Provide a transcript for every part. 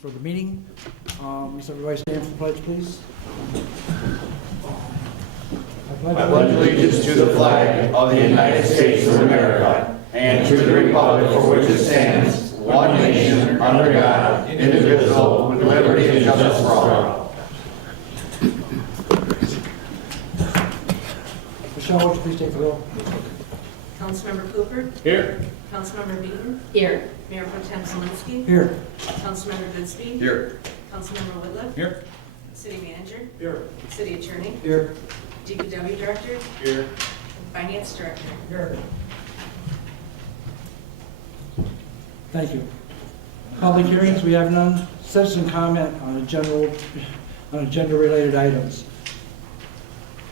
for the meeting. Mr. Everybody stand for the pledge, please. I pledge allegiance to the flag of the United States of America and to the republic for which it stands, one nation, under God, indivisible, with liberty and justice for all. Michelle, would you please take the roll? Councilmember Cooper? Here. Councilmember Beaton? Here. Mayor Pro Tem Zelinski? Here. Councilmember Goodspeed? Here. Councilmember Whitliff? Here. City Manager? Here. City Attorney? Here. DPW Director? Here. And Finance Director? Here. Thank you. Public hearings, we have none. Citizen comment on agenda-related items.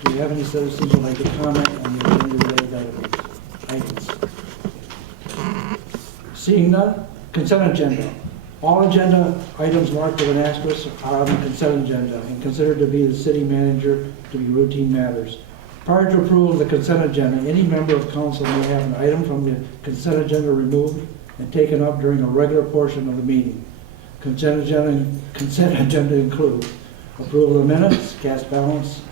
Do we have any citizens who would like to comment on the agenda-related items? Seeing none, consent agenda. All agenda items marked with an asterisk are on the consent agenda and considered to be the city manager to be routine matters. Prior to approval of the consent agenda, any member of council may have an item from the consent agenda removed and taken up during a regular portion of the meeting. Consent agenda include approval of the minutes, cash balance,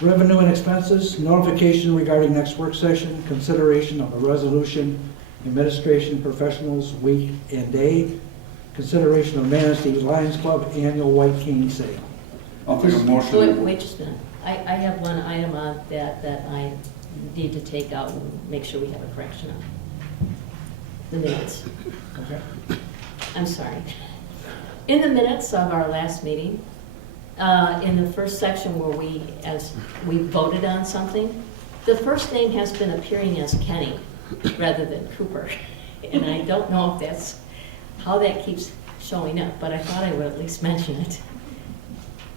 revenue and expenses, notification regarding next work session, consideration of a resolution, administration professionals week and day, consideration of Manistee Lions Club annual White Cane sale. I'll make a Wait, motion. wait just a minute. I have one item on that I need to take out and make sure we have a correction on. The minutes. Okay. I'm sorry. In the minutes of our last meeting, in the first section where we voted on something, the first name has been appearing as Kenny rather than Cooper. And I don't know if that's how that keeps showing up, but I thought I would at least mention it.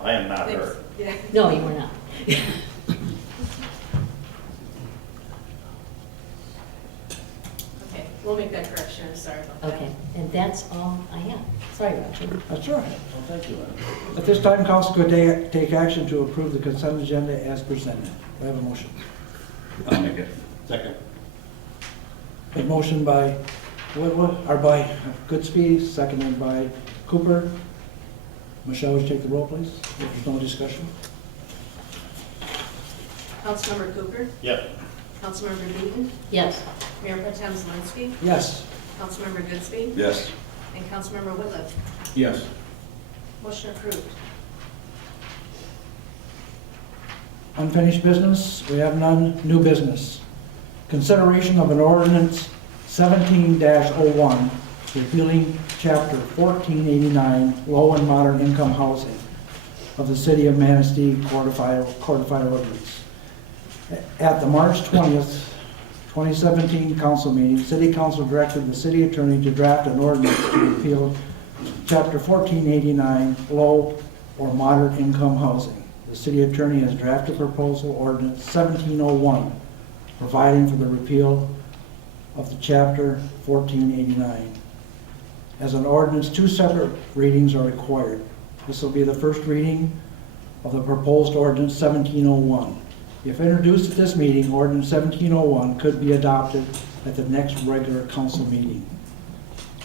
I am not Thanks. her. Yeah. No, you were not. Okay, we'll make that correction. I'm sorry about that. Okay, and that's all I have. Sorry, Roger. That's all right. Well, thank you. At this time, council could take action to approve the consent agenda as presented. I have a motion. I'll make it. Second. A motion by Whitworth, or by Goodspeed, seconded by Cooper. Michelle, would you take the roll, please? If there's no discussion. Councilmember Cooper? Yep. Councilmember Beaton? Yes. Mayor Pro Tem Zelinski? Yes. Councilmember Goodspeed? Yes. And Councilmember Whitliff? Yes. Motion approved. Unfinished business, we have none. New business. Consideration of an ordinance 17-01, repealing chapter 1489, low and moderate income housing of the city of Manistee codified ordinance. At the March 20th, 2017 council meeting, city council directed the city attorney to draft an ordinance to repeal chapter 1489, low or moderate income housing. The city attorney has drafted proposal ordinance 1701, providing for the repeal of the chapter 1489. As an ordinance, two separate readings are required. This will be the first reading of the proposed ordinance 1701. If introduced at this meeting, ordinance 1701 could be adopted at the next regular council meeting.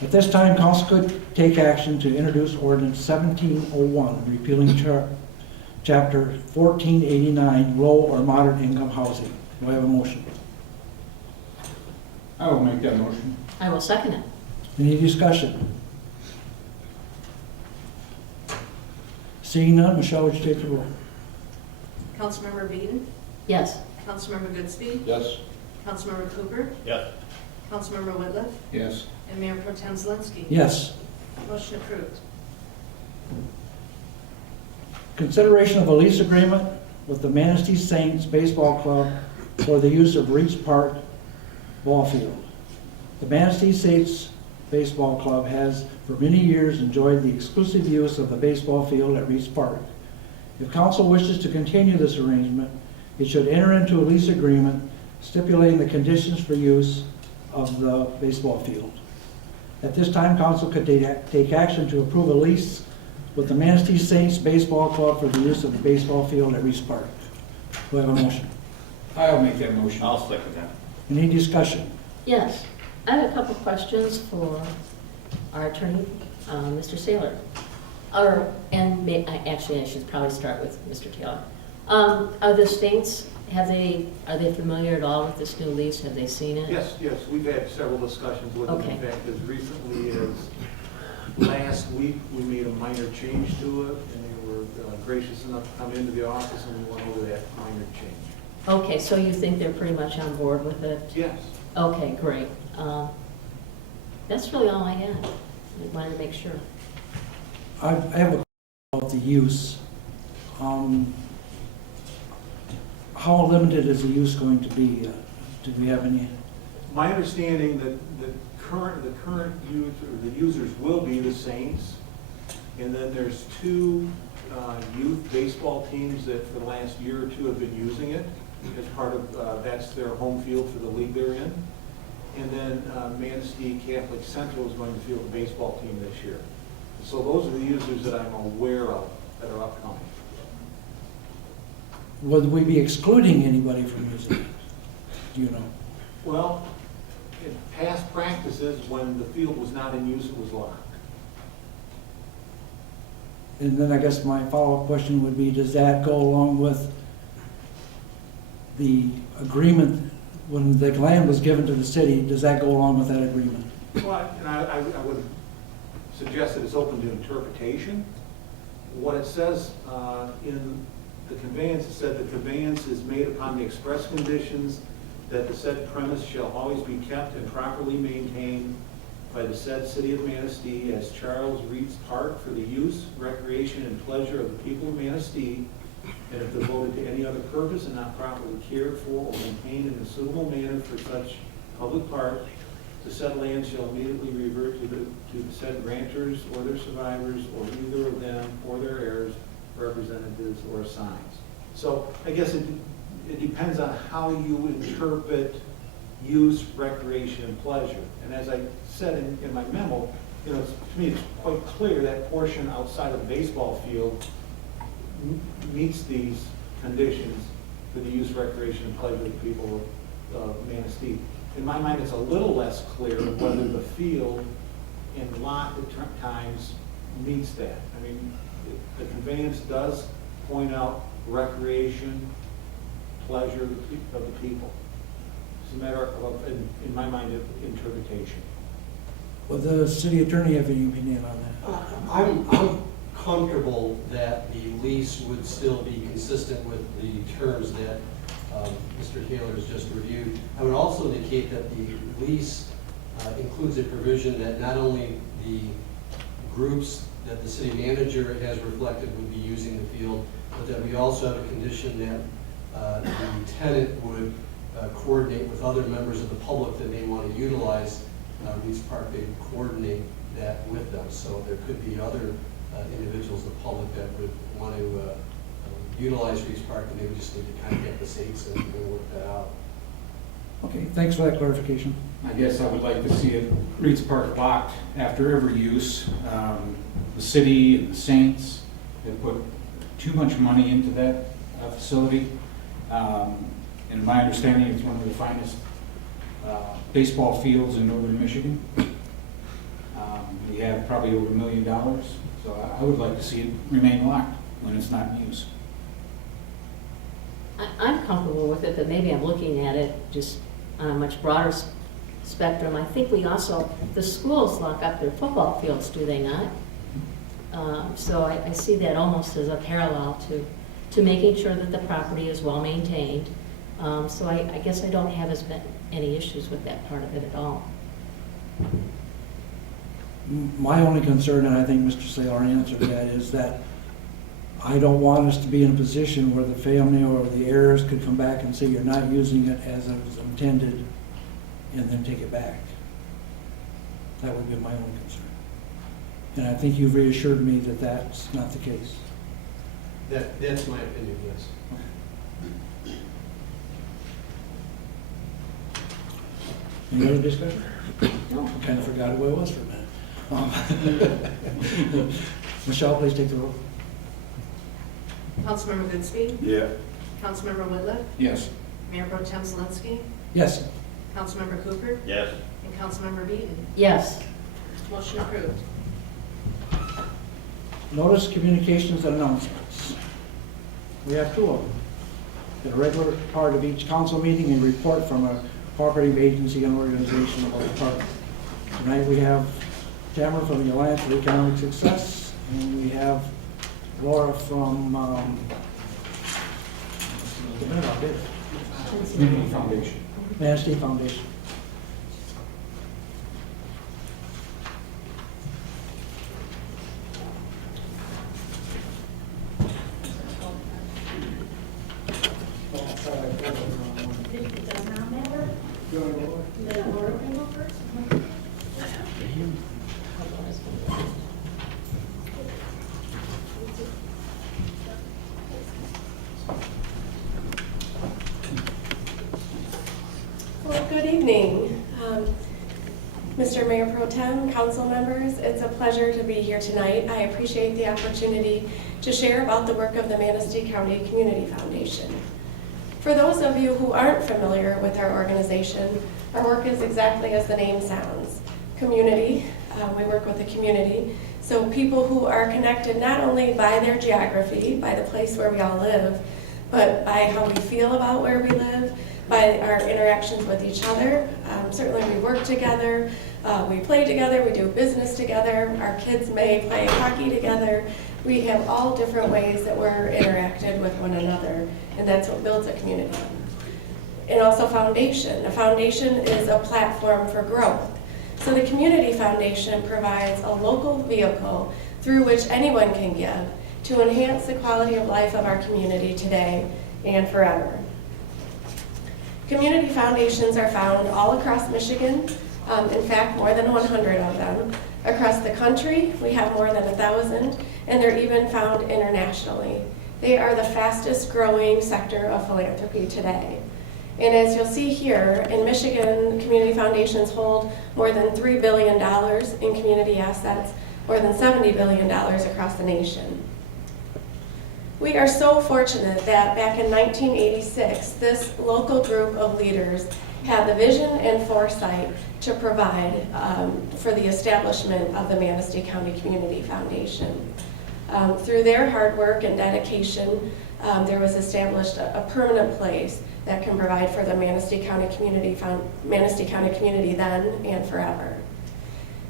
At this time, council could take action to introduce ordinance 1701, repealing chapter 1489, low or moderate income housing. Do I have a motion? I will make that motion. I will second it. Any discussion? Seeing none, Michelle, would you take the roll? Councilmember Beaton? Yes. Councilmember Goodspeed? Yes. Councilmember Cooper? Yes. Councilmember Whitliff? Yes. And Mayor Pro Tem Zelinski? Yes. Motion approved. Consideration of a lease agreement with the Manistee Saints Baseball Club for the use of Reeds Park ball field. The Manistee Saints Baseball Club has for many years enjoyed the exclusive use of the baseball field at Reeds Park. If council wishes to continue this arrangement, it should enter into a lease agreement stipulating the conditions for use of the baseball field. At this time, council could take action to approve a lease with the Manistee Saints Baseball Club for the use of the baseball field at Reeds Park. Do I have a motion? I'll make that motion. I'll second that. Any discussion? Yes. I have a couple questions for our attorney, Mr. Saylor. Actually, I should probably start with Mr. Taylor. Are the Saints, are they familiar at all with this new lease? Have they seen it? Yes, we've had several discussions with them. Okay. In fact, as recently as last week, we made a minor change to it, and they were gracious enough to come into the office, and we went over that minor change. Okay, so you think they're pretty much on board with it? Yes. Okay, great. That's really all I had. I wanted to make sure. I have a question about the use. How limited is the use going to be? Do we have any? My understanding that the current use, or the users will be the Saints, and then there's two youth baseball teams that for the last year or two have been using it as part of, that's their home field for the league they're in. And then Manistee Catholic Central is going to field a baseball team this year. So those are the users that I'm aware of that are upcoming. Would we be excluding anybody from using it? Do you know? Well, in past practices, when the field was not in use, it was locked. And then I guess my follow-up question would be, does that go along with the agreement, when the land was given to the city, does that go along with that agreement? Well, and I would suggest that it's open to interpretation. What it says in the conveyance, it said the conveyance is made upon the express conditions that the said premise shall always be kept and properly maintained by the said city of Manistee as Charles Reeds Park for the use, recreation, and pleasure of the people of Manistee, and if devoted to any other purpose and not properly cared for or maintained in a suitable manner for such public park, the said land shall immediately revert to the said grantors or their survivors, or either of them or their heirs, representatives, or assigns. So I guess it depends on how you interpret use, recreation, and pleasure. And as I said in my memo, to me it's quite clear that portion outside of the baseball field meets these conditions for the use, recreation, and pleasure of the people of Manistee. In my mind, it's a little less clear whether the field in lot at times meets that. I mean, the conveyance does point out recreation, pleasure of the people. It's a matter of, in my mind, of interpretation. Would the city attorney have any opinion on that? I'm comfortable that the lease would still be consistent with the terms that Mr. Taylor has just reviewed. I would also indicate that the lease includes a provision that not only the groups that the city manager has reflected would be using the field, but that we also have a condition that the tenant would coordinate with other members of the public that may want to utilize Reeds Park. They would coordinate that with them. So there could be other individuals, the public, that would want to utilize Reeds Park, and they would just need to contact the Saints and work that out. Okay, thanks for that clarification. I guess I would like to see it, Reeds Park locked after every use. The city and the Saints have put too much money into that facility. In my understanding, it's one of the finest baseball fields in northern Michigan. We have probably over $1 million, so I would like to see it remain locked when it's not in use. I'm comfortable with it, but maybe I'm looking at it just on a much broader spectrum. I think we also, the schools lock up their football fields, do they not? So I see that almost as a parallel to making sure that the property is well maintained. So I guess I don't have any issues with that part of it at all. My only concern, and I think Mr. Saylor answered that, is that I don't want us to be in a position where the family or the heirs could come back and say you're not using it as it was intended and then take it back. That would be my only concern. And I think you've reassured me that that's not the case. That's my opinion, yes. Any other discussion? No. I kind of forgot who I was for a minute. Michelle, please take the roll. Councilmember Goodspeed? Yeah. Councilmember Whitliff? Yes. Mayor Pro Tem Salinsky? Yes. Councilmember Cooper? Yes. And Councilmember Beaton? Yes. Motion approved. Notice, communications, and announcements. We have two of them. The regular part of each council meeting and report from a cooperative agency and organization of our department. Tonight we have Tamara from the Alliance for Economic Success, and we have Laura from, Community Foundation. Manistee Foundation. Well, good evening, Mr. Mayor Pro Tem, council members. It's a pleasure to be here tonight. I appreciate the opportunity to share about the work of the Manistee County Community Foundation. For those of you who aren't familiar with our organization, our work is exactly as the name sounds, community. We work with the community, so people who are connected not only by their geography, by the place where we all live, but by how we feel about where we live, by our interactions with each other. Certainly we work together, we play together, we do business together, our kids may play hockey together. We have all different ways that we're interacted with one another, and that's what builds a community. And also foundation. A foundation is a platform for growth. So the Community Foundation provides a local vehicle through which anyone can give to enhance the quality of life of our community today and forever. Community foundations are found all across Michigan, in fact, more than 100 of them. Across the country, we have more than 1,000, and they're even found internationally. They are the fastest growing sector of philanthropy today. And as you'll see here, in Michigan, community foundations hold more than $3 billion in community assets, more than $70 billion across the nation. We are so fortunate that back in 1986, this local group of leaders had the vision and foresight to provide for the establishment of the Manistee County Community Foundation. Through their hard work and dedication, there was established a permanent place that can provide for the Manistee County Community then and forever.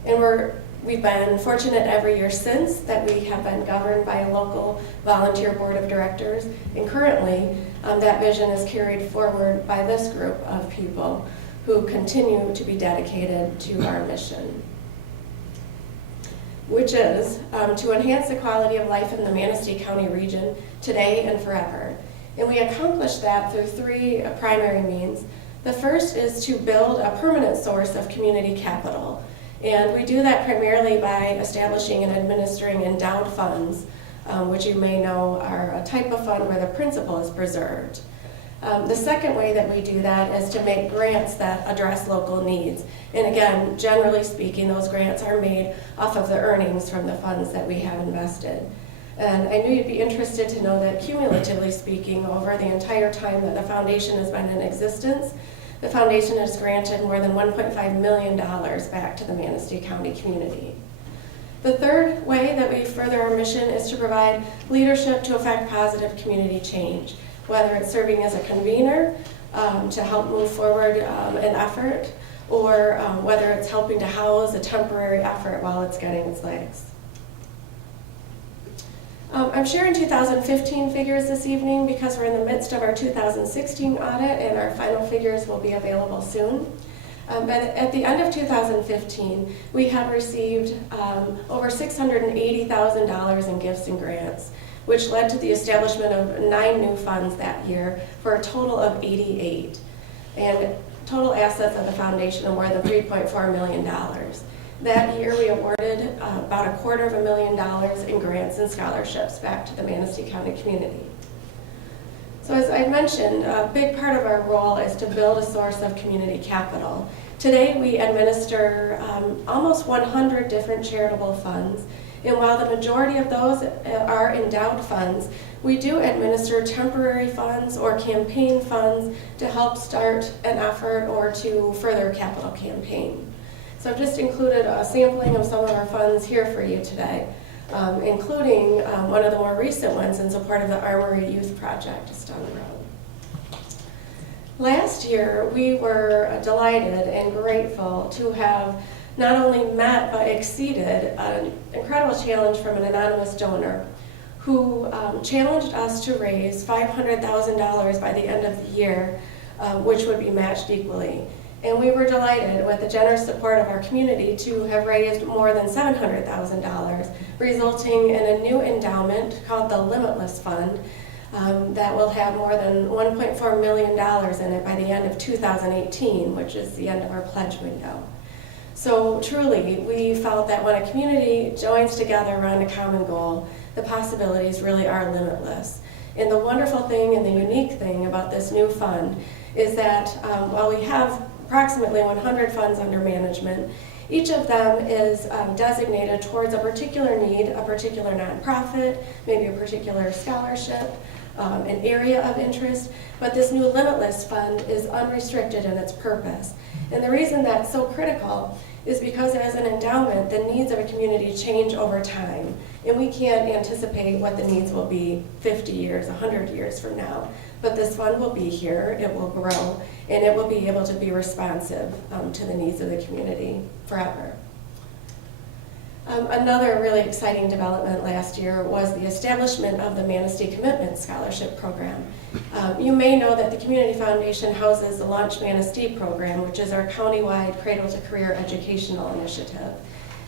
And we've been fortunate every year since that we have been governed by a local volunteer board of directors, and currently that vision is carried forward by this group of people who continue to be dedicated to our mission, which is to enhance the quality of life in the Manistee County region today and forever. And we accomplish that through three primary means. The first is to build a permanent source of community capital. And we do that primarily by establishing and administering endowed funds, which you may know are a type of fund where the principal is preserved. The second way that we do that is to make grants that address local needs. And again, generally speaking, those grants are made off of the earnings from the funds that we have invested. And I knew you'd be interested to know that cumulatively speaking, over the entire time that the foundation has been in existence, the foundation has granted more than $1.5 million back to the Manistee County community. The third way that we further our mission is to provide leadership to affect positive community change, whether it's serving as a convener to help move forward an effort, or whether it's helping to house a temporary effort while it's getting its legs. I'm sharing 2015 figures this evening because we're in the midst of our 2016 audit, and our final figures will be available soon. But at the end of 2015, we have received over $680,000 in gifts and grants, which led to the establishment of 9 new funds that year for a total of 88, and total assets of the foundation of more than $3.4 million. That year, we awarded about $250,000 in grants and scholarships back to the Manistee County community. So as I mentioned, a big part of our role is to build a source of community capital. Today, we administer almost 100 different charitable funds, and while the majority of those are endowed funds, we do administer temporary funds or campaign funds to help start an effort or to further a capital campaign. So I've just included a sampling of some of our funds here for you today, including one of the more recent ones in support of the Armory Youth Project just down the road. Last year, we were delighted and grateful to have not only met but exceeded an incredible challenge from an anonymous donor who challenged us to raise $500,000 by the end of the year, which would be matched equally. And we were delighted with the generous support of our community to have raised more than $700,000, resulting in a new endowment called the Limitless Fund that will have more than $1.4 million in it by the end of 2018, which is the end of our pledge window. So truly, we felt that when a community joins together around a common goal, the possibilities really are limitless. And the wonderful thing and the unique thing about this new fund is that while we have approximately 100 funds under management, each of them is designated towards a particular need, a particular nonprofit, maybe a particular scholarship, an area of interest, but this new Limitless Fund is unrestricted in its purpose. And the reason that's so critical is because as an endowment, the needs of a community change over time, and we can't anticipate what the needs will be 50 years, 100 years from now. But this fund will be here, it will grow, and it will be able to be responsive to the needs of the community forever. Another really exciting development last year was the establishment of the Manistee Commitment Scholarship Program. You may know that the Community Foundation houses the Launch Manistee program, which is our countywide cradle-to-career educational initiative.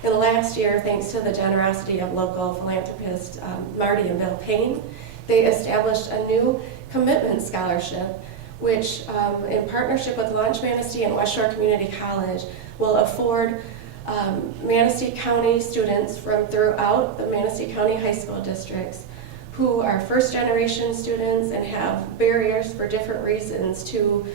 And last year, thanks to the generosity of local philanthropists Marty and Bill Payne, they established a new commitment scholarship, which in partnership with Launch Manistee and West Shore Community College will afford Manistee County students from throughout the Manistee County high school districts who are first-generation students and have barriers for different reasons to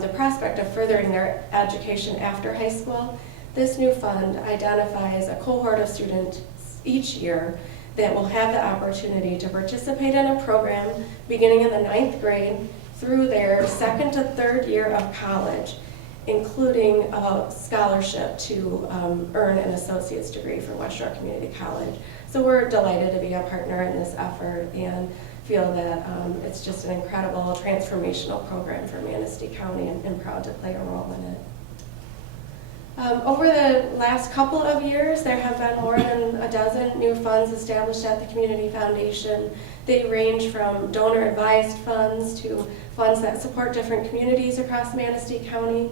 the prospect of furthering their education after high school. This new fund identifies a cohort of students each year that will have the opportunity to participate in a program beginning in the 9th grade through their 2nd to 3rd year of college, including a scholarship to earn an associate's degree from West Shore Community College. So we're delighted to be a partner in this effort and feel that it's just an incredible transformational program for Manistee County and proud to play a role in it. Over the last couple of years, there have been more than a dozen new funds established at the Community Foundation. They range from donor-advised funds to funds that support different communities across Manistee County.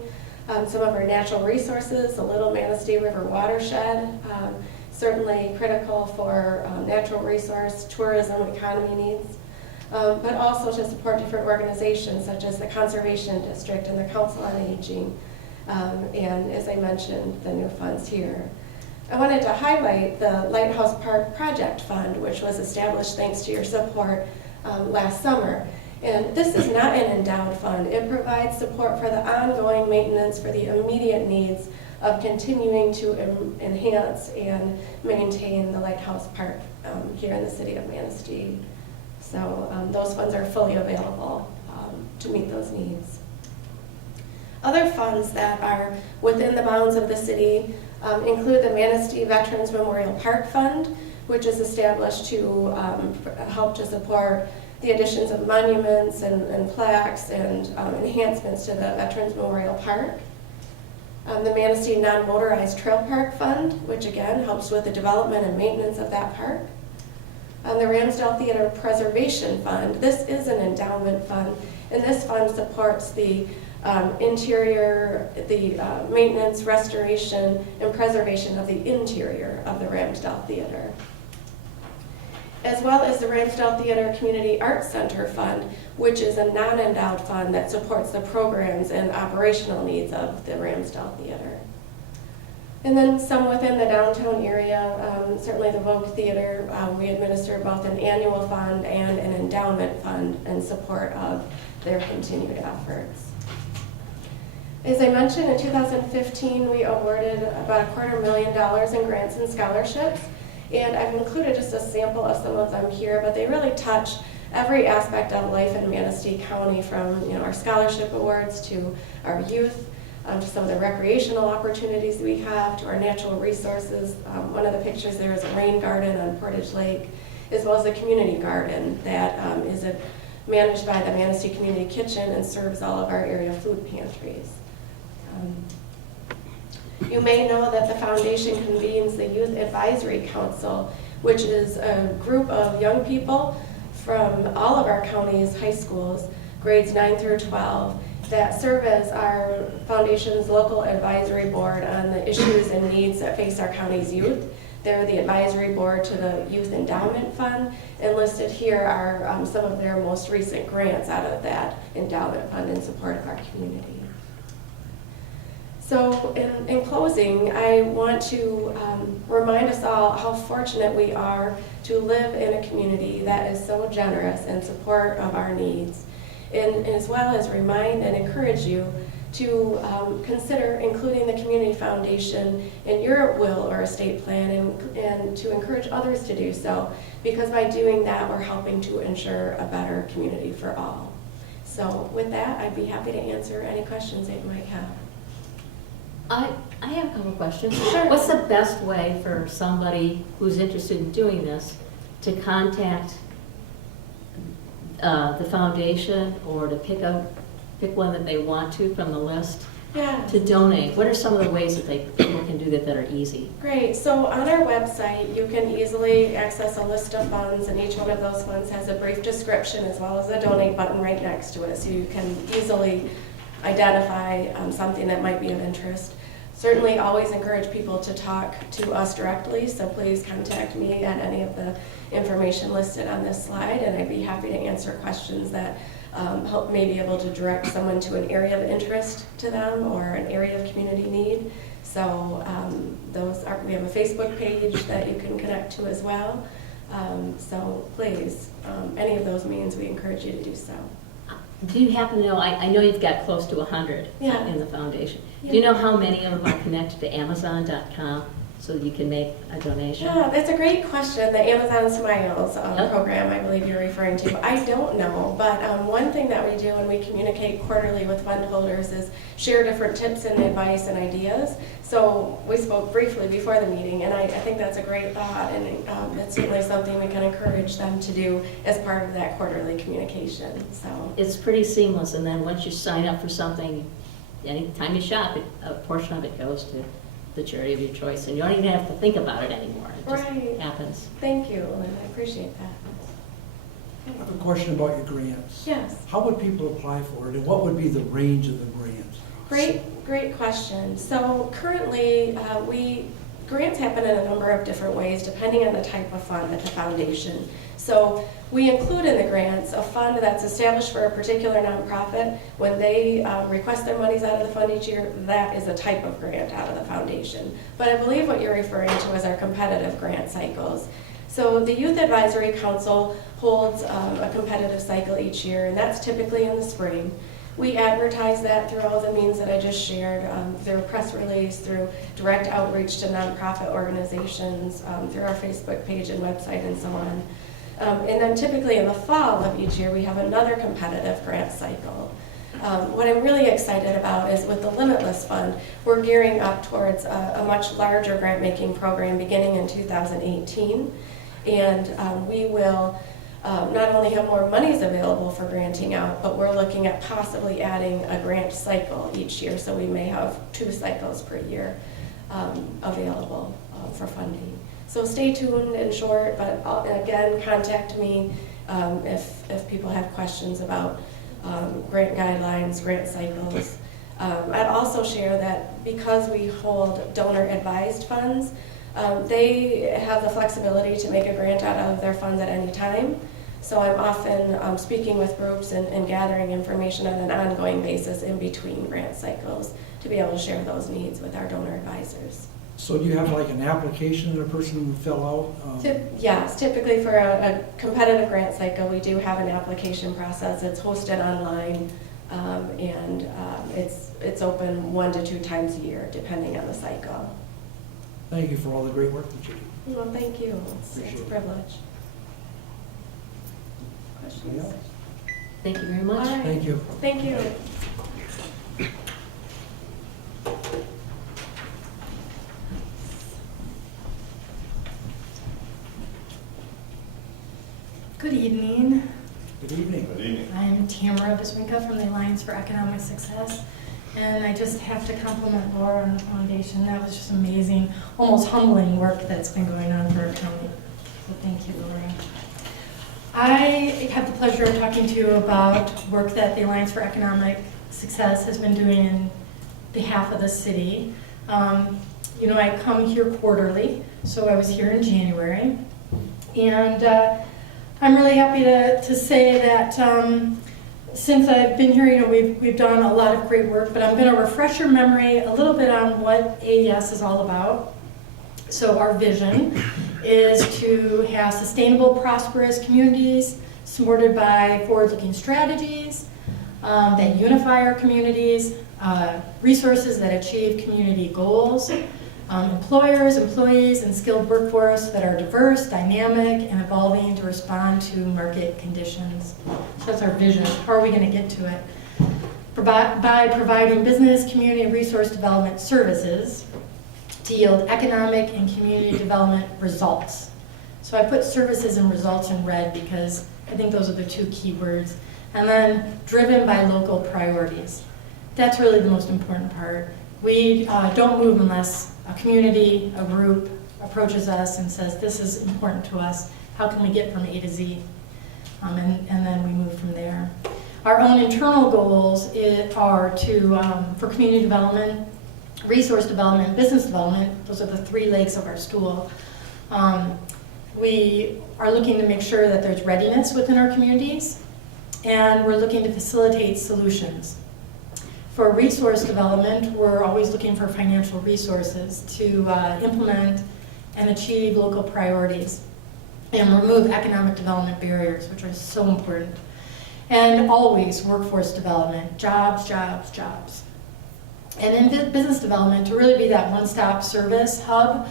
Some of our natural resources, the Little Manistee River watershed, certainly critical for natural resource, tourism, economy needs, but also to support different organizations such as the Conservation District and the Council on Aging, and as I mentioned, the new funds here. I wanted to highlight the Lighthouse Park Project Fund, which was established thanks to your support last summer. And this is not an endowed fund. It provides support for the ongoing maintenance for the immediate needs of continuing to enhance and maintain the Lighthouse Park here in the city of Manistee. So those funds are fully available to meet those needs. Other funds that are within the bounds of the city include the Manistee Veterans Memorial Park Fund, which is established to help to support the additions of monuments and plaques and enhancements to the Veterans Memorial Park. The Manistee Non-Motorized Trail Park Fund, which again helps with the development and maintenance of that park. The Ramsdell Theater Preservation Fund. This is an endowment fund, and this fund supports the interior, the maintenance, restoration, and preservation of the interior of the Ramsdell Theater, as well as the Ramsdell Theater Community Arts Center Fund, which is a non-endowed fund that supports the programs and operational needs of the Ramsdell Theater. And then some within the downtown area, certainly the Vogue Theater, we administer both an annual fund and an endowment fund in support of their continued efforts. As I mentioned, in 2015, we awarded about $250,000 in grants and scholarships. And I've included just a sample of some of them here, but they really touch every aspect of life in Manistee County, from our scholarship awards to our youth, to some of the recreational opportunities we have, to our natural resources. One of the pictures there is a rain garden on Portage Lake, as well as a community garden that is managed by the Manistee Community Kitchen and serves all of our area food pantries. You may know that the foundation convenes the Youth Advisory Council, which is a group of young people from all of our county's high schools, grades 9 through 12, that serve as our foundation's local advisory board on the issues and needs that face our county's youth. They're the advisory board to the Youth Endowment Fund, and listed here are some of their most recent grants out of that endowment fund in support of our community. So in closing, I want to remind us all how fortunate we are to live in a community that is so generous in support of our needs, and as well as remind and encourage you to consider including the Community Foundation in your will or estate plan, and to encourage others to do so, because by doing that, we're helping to ensure a better community for all. So with that, I'd be happy to answer any questions that you might have. I have a couple questions. Sure. What's the best way for somebody who's interested in doing this to contact the foundation, or to pick one that they want to from the list Yeah. to donate? What are some of the ways that people can do that are easy? Great. So on our website, you can easily access a list of funds, and each one of those funds has a brief description as well as a donate button right next to it, so you can easily identify something that might be of interest. Certainly always encourage people to talk to us directly, so please contact me at any of the information listed on this slide, and I'd be happy to answer questions that help may be able to direct someone to an area of interest to them or an area of community need. So we have a Facebook page that you can connect to as well. So please, any of those means, we encourage you to do so. Do you happen to know, I know you've got close to 100 Yeah. in the foundation. Do you know how many of them are connected to Amazon.com so that you can make a donation? Yeah, that's a great question. The Amazon Smiles Yep. program, I believe you're referring to. I don't know, but one thing that we do when we communicate quarterly with fund holders is share different tips and advice and ideas. So we spoke briefly before the meeting, and I think that's a great thought, and it's certainly something we can encourage them to do as part of that quarterly communication. So It's pretty seamless, and then once you sign up for something, anytime you shop, a portion of it goes to the charity of your choice, and you don't even have to think about it anymore. It just Right. happens. thank you, and I appreciate that. I have a question about your grants. Yes. How would people apply for it, and what would be the range of the grants? Great question. So currently, grants happen in a number of different ways depending on the type of fund at the foundation. So we include in the grants a fund that's established for a particular nonprofit. When they request their monies out of the fund each year, that is a type of grant out of the foundation. But I believe what you're referring to is our competitive grant cycles. So the Youth Advisory Council holds a competitive cycle each year, and that's typically in the spring. We advertise that through all the means that I just shared, through a press release, through direct outreach to nonprofit organizations, through our Facebook page and website, and so on. And then typically in the fall of each year, we have another competitive grant cycle. What I'm really excited about is with the Limitless Fund, we're gearing up towards a much larger grant-making program beginning in 2018. And we will not only have more monies available for granting out, but we're looking at possibly adding a grant cycle each year, so we may have 2 cycles per year available for funding. So stay tuned, in short, but again, contact me if people have questions about grant guidelines, grant cycles. I'd also share that because we hold donor-advised funds, they have the flexibility to make a grant out of their funds at any time. So I'm often speaking with groups and gathering information on an ongoing basis in between grant cycles to be able to share those needs with our donor advisors. So do you have like an application that a person would fill out? Yes, typically for a competitive grant cycle, we do have an application process. It's hosted online, and it's open 1 to 2 times a year, depending on the cycle. Thank you for all the great work that you do. Well, thank you. It's a Appreciate it. privilege. Questions? Thank you very All much. right. Thank you. Thank you. Good evening. Good evening. I'm Tamara Biswinka from the Alliance for Economic Success. And I just have to compliment Laura and the foundation. That was just amazing, almost humbling work that's been going on for our county. So thank you, Laura. I have the pleasure of talking to you about work that the Alliance for Economic Success has been doing in behalf of the city. You know, I come here quarterly, so I was here in January. And I'm really happy to say that since I've been here, you know, we've done a lot of great work, but I'm going to refresh your memory a little bit on what AES is all about. So our vision is to have sustainable, prosperous communities supported by forward-looking strategies that unify our communities, resources that achieve community goals, employers, employees, and skilled workforce that are diverse, dynamic, and evolving to respond to market conditions. So that's our vision. How are we going to get to it? By providing business, community, and resource development services to yield economic and community development results. So I put services and results in red because I think those are the two key words. And then driven by local priorities. That's really the most important part. We don't move unless a community, a group approaches us and says, this is important to us. How can we get from A to Z? And then we move from there. Our own internal goals are for community development, resource development, business development. Those are the three legs of our stool. We are looking to make sure that there's readiness within our communities, and we're looking to facilitate solutions. For resource development, we're always looking for financial resources to implement and achieve local priorities and remove economic development barriers, which are so important. And always workforce development, jobs, jobs, jobs. And in business development, to really be that one-stop service hub,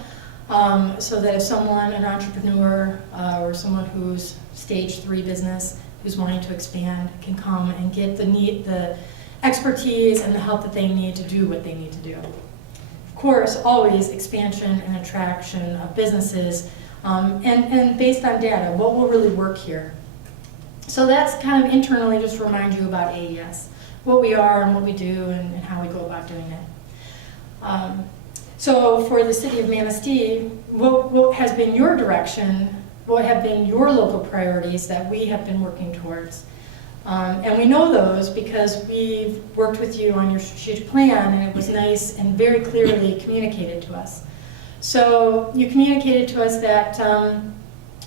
so that if someone, an entrepreneur or someone who's stage 3 business, who's wanting to expand, can come and get the expertise and the help that they need to do what they need to do. Of course, always expansion and attraction of businesses, and based on data, what will really work here. So that's kind of internally just to remind you about AES, what we are and what we do and how we go about doing it. So for the city of Manistee, what has been your direction, what have been your local priorities that we have been working towards? And we know those because we've worked with you on your strategic plan, and it was nice and very clearly communicated to us. So you communicated to us that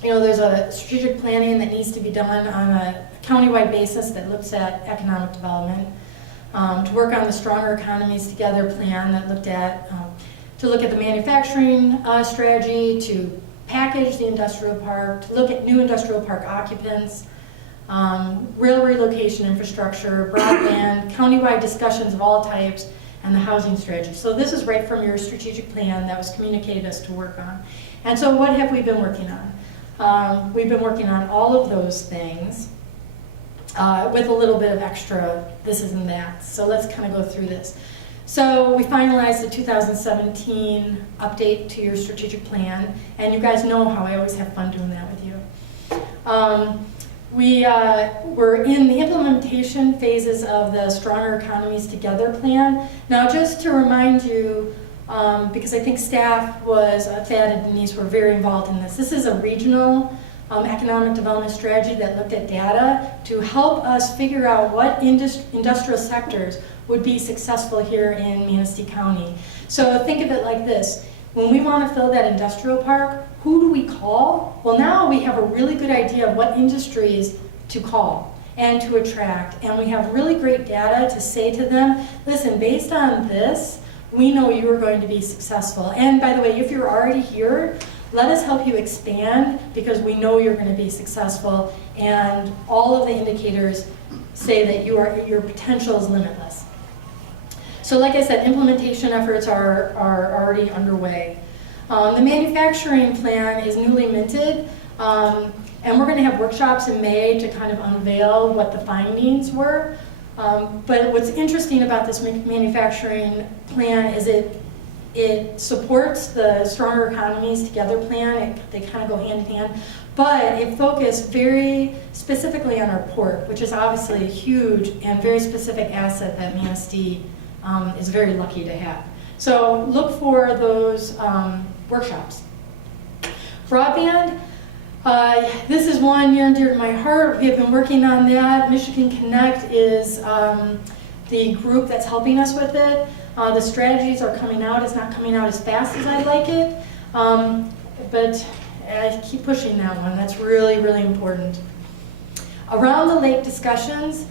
there's a strategic planning that needs to be done on a countywide basis that looks at economic development, to work on the Stronger Economies Together plan that looked at, to look at the manufacturing strategy, to package the industrial park, to look at new industrial park occupants, rail relocation infrastructure, broadband, countywide discussions of all types, and the housing strategy. So this is right from your strategic plan that was communicated us to work on. And so what have we been working on? We've been working on all of those things with a little bit of extra this and that. So let's kind of go through this. So we finalized the 2017 update to your strategic plan, and you guys know how I always have fun doing that with you. We're in the implementation phases of the Stronger Economies Together plan. Now, just to remind you, because I think staff Thad and Denise were very involved in this. This is a regional economic development strategy that looked at data to help us figure out what industrial sectors would be successful here in Manistee County. So think of it like this. When we want to fill that industrial park, who do we call? Well, now we have a really good idea of what industries to call and to attract. And we have really great data to say to them, listen, based on this, we know you are going to be successful. And by the way, if you're already here, let us help you expand because we know you're going to be successful. And all of the indicators say that your potential is limitless. So like I said, implementation efforts are already underway. The manufacturing plan is newly minted, and we're going to have workshops in May to kind of unveil what the findings were. But what's interesting about this manufacturing plan is it It supports the Stronger Economies Together plan. They kind of go hand in hand. But it focused very specifically on our port, which is obviously a huge and very specific asset that Manistee is very lucky to have. So look for those workshops. Broadband, this is one near and dear to my heart. We have been working on that. Michigan Connect is the group that's helping us with it. The strategies are coming out. It's not coming out as fast as I'd like it, but I keep pushing that one. That's really, really important. Around the lake discussions,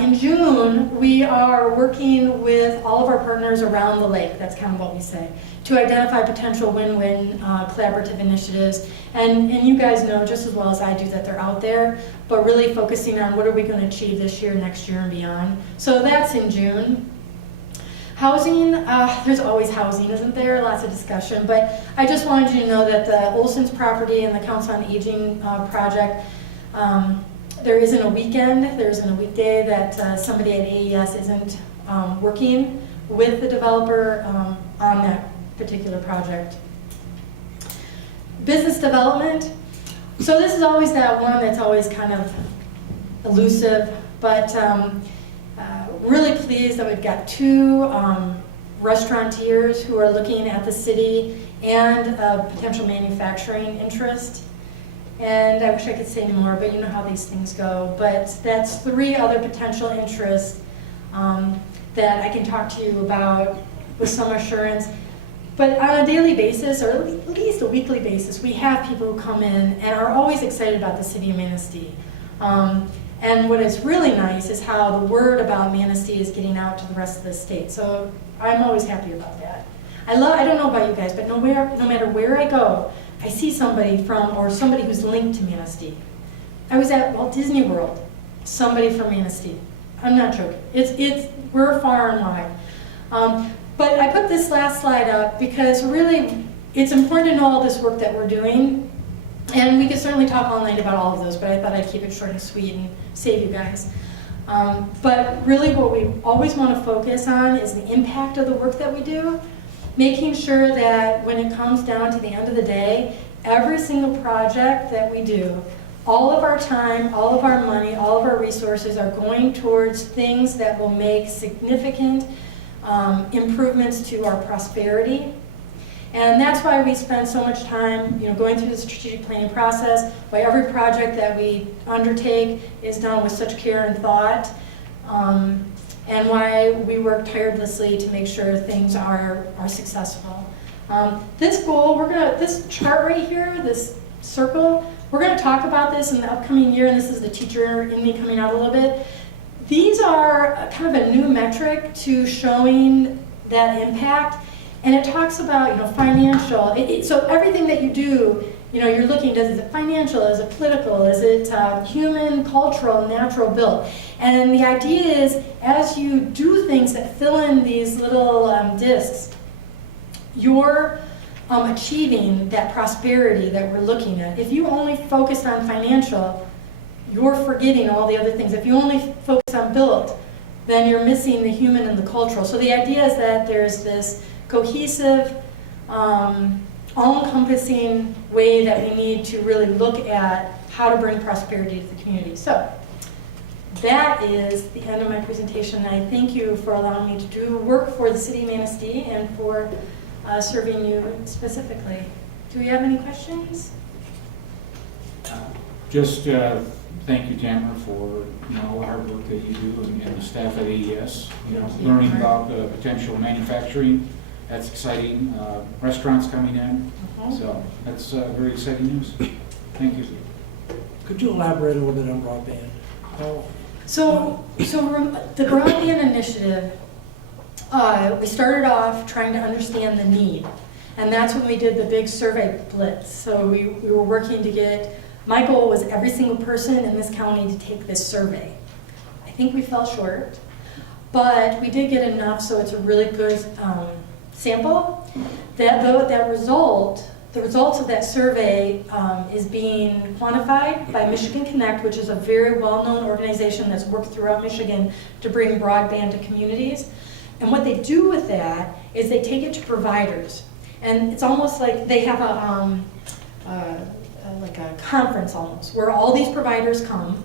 in June, we are working with all of our partners around the lake, that's kind of what we say, to identify potential win-win collaborative initiatives. And you guys know just as well as I do that they're out there, but really focusing on what are we going to achieve this year, next year, and beyond. So that's in June. Housing, there's always housing, isn't there? Lots of discussion, but I just wanted you to know that the Olson's property and the Council on Aging project, there isn't a weekend, there isn't a weekday that somebody at AES isn't working with the developer on that particular project. Business development. So this is always that one that's always kind of elusive, but really pleased that we've got two restaurateurs who are looking at the city and a potential manufacturing interest. And I wish I could say more, but you know how these things go. But that's 3 other potential interests that I can talk to you about with some assurance. But on a daily basis, or at least a weekly basis, we have people who come in and are always excited about the city of Manistee. And what is really nice is how the word about Manistee is getting out to the rest of the state. So I'm always happy about that. I don't know about you guys, but no matter where I go, I see somebody from, or somebody who's linked to Manistee. I was at Walt Disney World, somebody from Manistee. I'm not joking. We're far and wide. But I put this last slide up because really it's important to know all this work that we're doing. And we could certainly talk all night about all of those, but I thought I'd keep it short and sweet and save you guys. But really what we always want to focus on is the impact of the work that we do, making sure that when it comes down to the end of the day, every single project that we do, all of our time, all of our money, all of our resources are going towards things that will make significant improvements to our prosperity. And that's why we spend so much time, going through the strategic planning process, why every project that we undertake is done with such care and thought, and why we work tirelessly to make sure things are successful. This goal, this chart right here, this circle, we're going to talk about this in the upcoming year, and this is the teacher in me coming out a little bit. These are kind of a new metric to showing that impact. And it talks about, financial. So everything that you do, you're looking, is it financial, is it political, is it human, cultural, natural built? And the idea is, as you do things that fill in these little discs, you're achieving that prosperity that we're looking at. If you only focus on financial, you're forgetting all the other things. If you only focus on built, then you're missing the human and the cultural. So the idea is that there's this cohesive, all-encompassing way that we need to really look at how to bring prosperity to the community. So that is the end of my presentation. I thank you for allowing me to do work for the city of Manistee and for serving you specifically. Do we have any questions? Just thank you, Tamara, for all the hard work that you do and the staff at AES. Learning about potential manufacturing. That's exciting. Restaurants coming in, so that's very exciting news. Thank you. Could you elaborate a little bit on broadband? So the broadband initiative, we started off trying to understand the need, and that's when we did the big survey blitz. So we were working to get, my goal was every single person in this county to take this survey. I think we fell short, but we did get enough, so it's a really good sample. The results of that survey is being quantified by Michigan Connect, which is a very well-known organization that's worked throughout Michigan to bring broadband to communities. And what they do with that is they take it to providers. And it's almost like they have like a conference almost, where all these providers come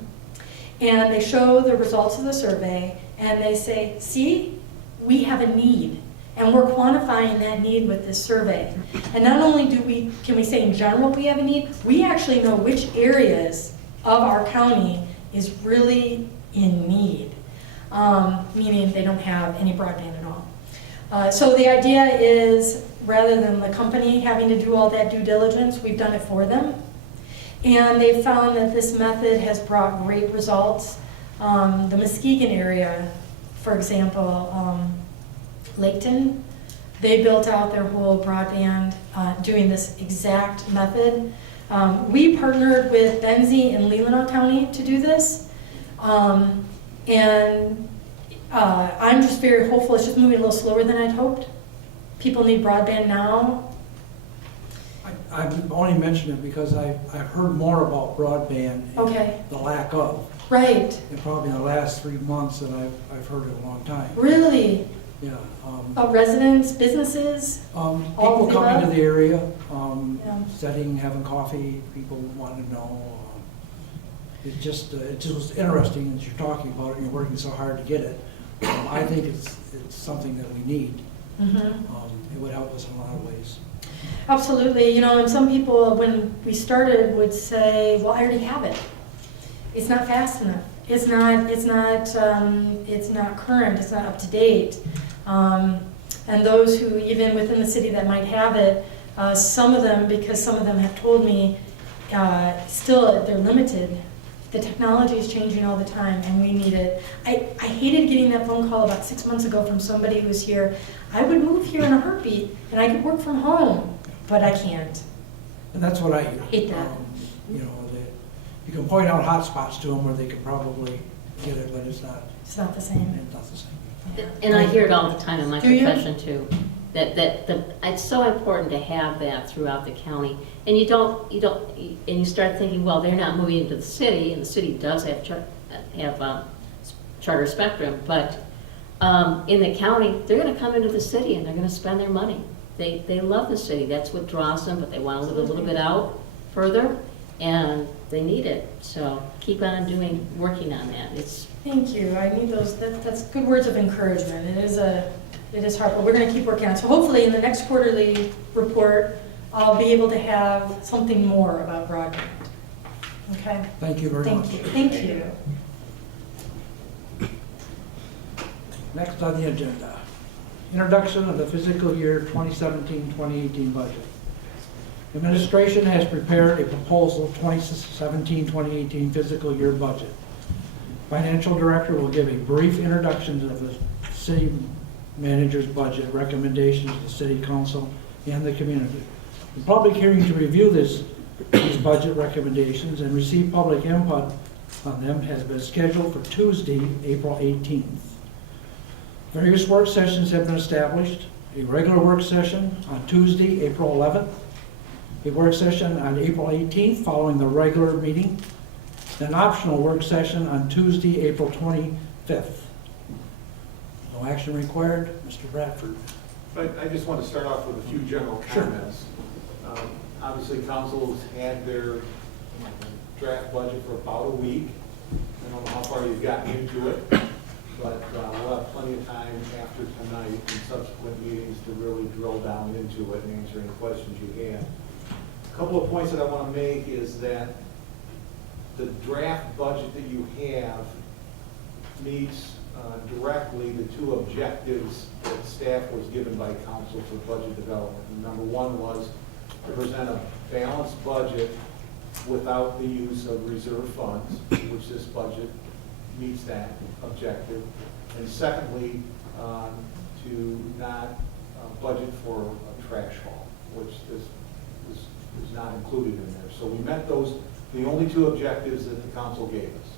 and they show the results of the survey and they say, see, we have a need. And we're quantifying that need with this survey. And not only can we say in general we have a need, we actually know which areas of our county is really in need, meaning they don't have any broadband at all. So the idea is, rather than the company having to do all that due diligence, we've done it for them. And they've found that this method has brought great results. The Muskegon area, for example, Laketon, they built out their whole broadband doing this exact method. We partnered with Benzie and Leelanau County to do this. And I'm just very hopeful. It's just moving a little slower than I'd hoped. People need broadband now. I've only mentioned it because I've heard more about broadband and Okay. the lack of, Right. and probably in the last 3 months than I've heard in a long time. Really? Yeah. Residents, businesses? People the coming to above? the area, Yeah. sitting, having coffee, people want to know. It just was interesting as you're talking about it and you're working so hard to get it. I think it's something that we need. Mm-hmm. It would help us in a lot of ways. Absolutely. You know, and some people, when we started, would say, well, I already have it. It's not fast enough. It's not current. It's not up to date. And those who, even within the city that might have it, some of them, because some of them have told me, still they're limited. The technology is changing all the time, and we need it. I hated getting that phone call about 6 months ago from somebody who was here. I would move here in a heartbeat, and I could work from home, but I can't. And that's what I Hate that. You know, you can point out hot spots to them where they could probably get it, but it's not the same. It's not the same. And I hear it all the time in my Do you? profession too, that it's so important to have that throughout the county. And and you start thinking, well, they're not moving into the city, and the city does have Charter Spectrum, but in the county, they're gonna come into the city and they're gonna spend their money. They love the city, that's what draws them, but they wanna live a little bit out further, and they need it. So keep on working on that. Thank you. I need those. That's good words of encouragement. It is hard, but we're going to keep working on it. So hopefully in the next quarterly report, I'll be able to have something more about broadband. Okay? Thank you very much. Thank you. Next on the agenda, introduction of the fiscal year 2017-2018 budget. Administration has prepared a proposal 2017-2018 fiscal year budget. Financial director will give a brief introduction of the city manager's budget recommendations to the city council and the community. The public hearing to review these budget recommendations and receive public input on them has been scheduled for Tuesday, April 18th. Various work sessions have been established. A regular work session on Tuesday, April 11th. A work session on April 18th following the regular meeting. An optional work session on Tuesday, April 25th. No action required. Mr. Bradford. I just want to start off with a few general Sure. comments. Obviously, council's had their draft budget for about a week. I don't know how far you've gotten into it, but we'll have plenty of time after tonight and subsequent meetings to really drill down into it and answer any questions you have. A couple of points that I want to make is that the draft budget that you have meets directly the two objectives that staff was given by council for budget development. And number one was to present a balanced budget without the use of reserve funds, which this budget meets that objective. And secondly, to not budget for a trash haul, which this is not included in there. So we met those, the only two objectives that the council gave us.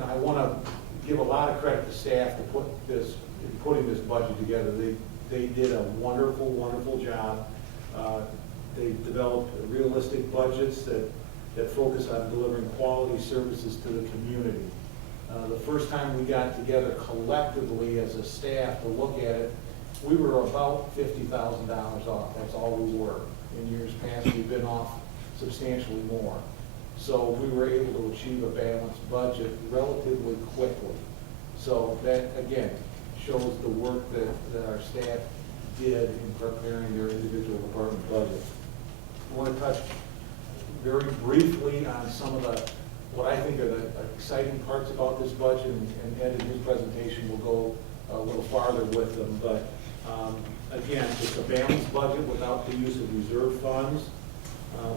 I want to give a lot of credit to staff to putting this budget together. They did a wonderful, wonderful job. They developed realistic budgets that focus on delivering quality services to the community. The first time we got together collectively as a staff to look at it, we were about $50,000 off. That's all we were. In years past, we've been off substantially more. So we were able to achieve a balanced budget relatively quickly. So that, again, shows the work that our staff did in preparing their individual department budgets. I want to touch very briefly on some of the, what I think are the exciting parts about this budget, and Ed in his presentation will go a little farther with them. But again, it's a balanced budget without the use of reserve funds.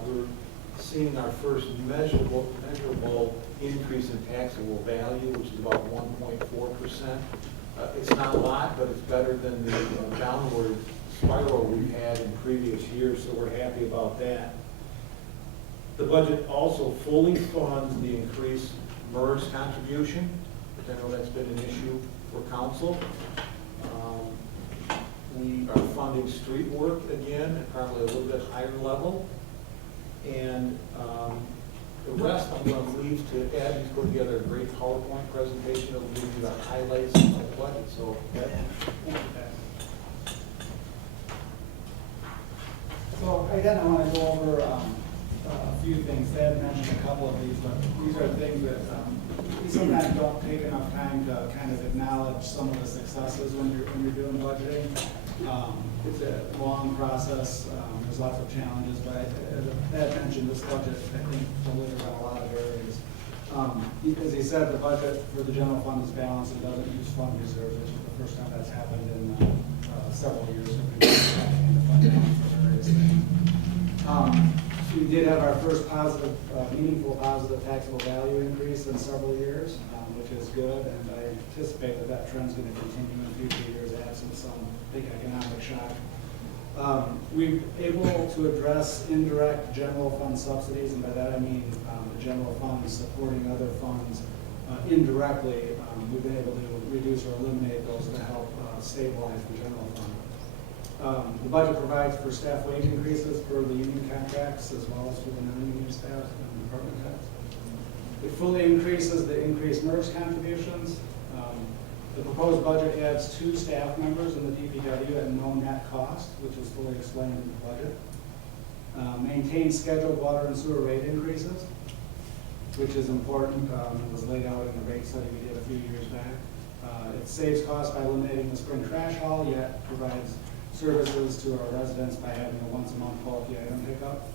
We're seeing our first measurable increase in taxable value, which is about 1.4%. It's not a lot, but it's better than the downward spiral we've had in previous years, so we're happy about that. The budget also fully funds the increased MERS contribution, which I know that's been an issue for council. We are funding street work again at probably a little bit higher level. And the rest I'm going to leave to Ed. He's put together a great PowerPoint presentation that will give you the highlights of the budget. So, Ed. So again, I want to go over a few things. Ed mentioned a couple of these, but these are things that we sometimes don't take enough time to kind of acknowledge some of the successes when you're doing budgeting. It's a long process. There's lots of challenges, but as Ed mentioned, this budget, I think, delivered on a lot of areas. As he said, the budget for the general fund is balanced. It doesn't use fund reserves, which is the first time that's happened in several years. We've been having the fund balance for various things. We did have our first positive, meaningful positive taxable value increase in several years, which is good, and I anticipate that that trend's going to continue in future years, absent some big economic shock. We're able to address indirect general fund subsidies, and by that I mean the general fund supporting other funds indirectly. We've been able to reduce or eliminate those to help stabilize the general fund. The budget provides for staff wage increases for the union contracts as well as for the non-union staff and department heads. It fully increases the increased MERS contributions. The proposed budget adds 2 staff members in the DPW at no net cost, which is fully explained in the budget. Maintains scheduled water and sewer rate increases, which is important. It was laid out in the rate study we did a few years back. It saves costs by eliminating the spring trash haul, yet provides services to our residents by having a once-a-month bulky item pickup.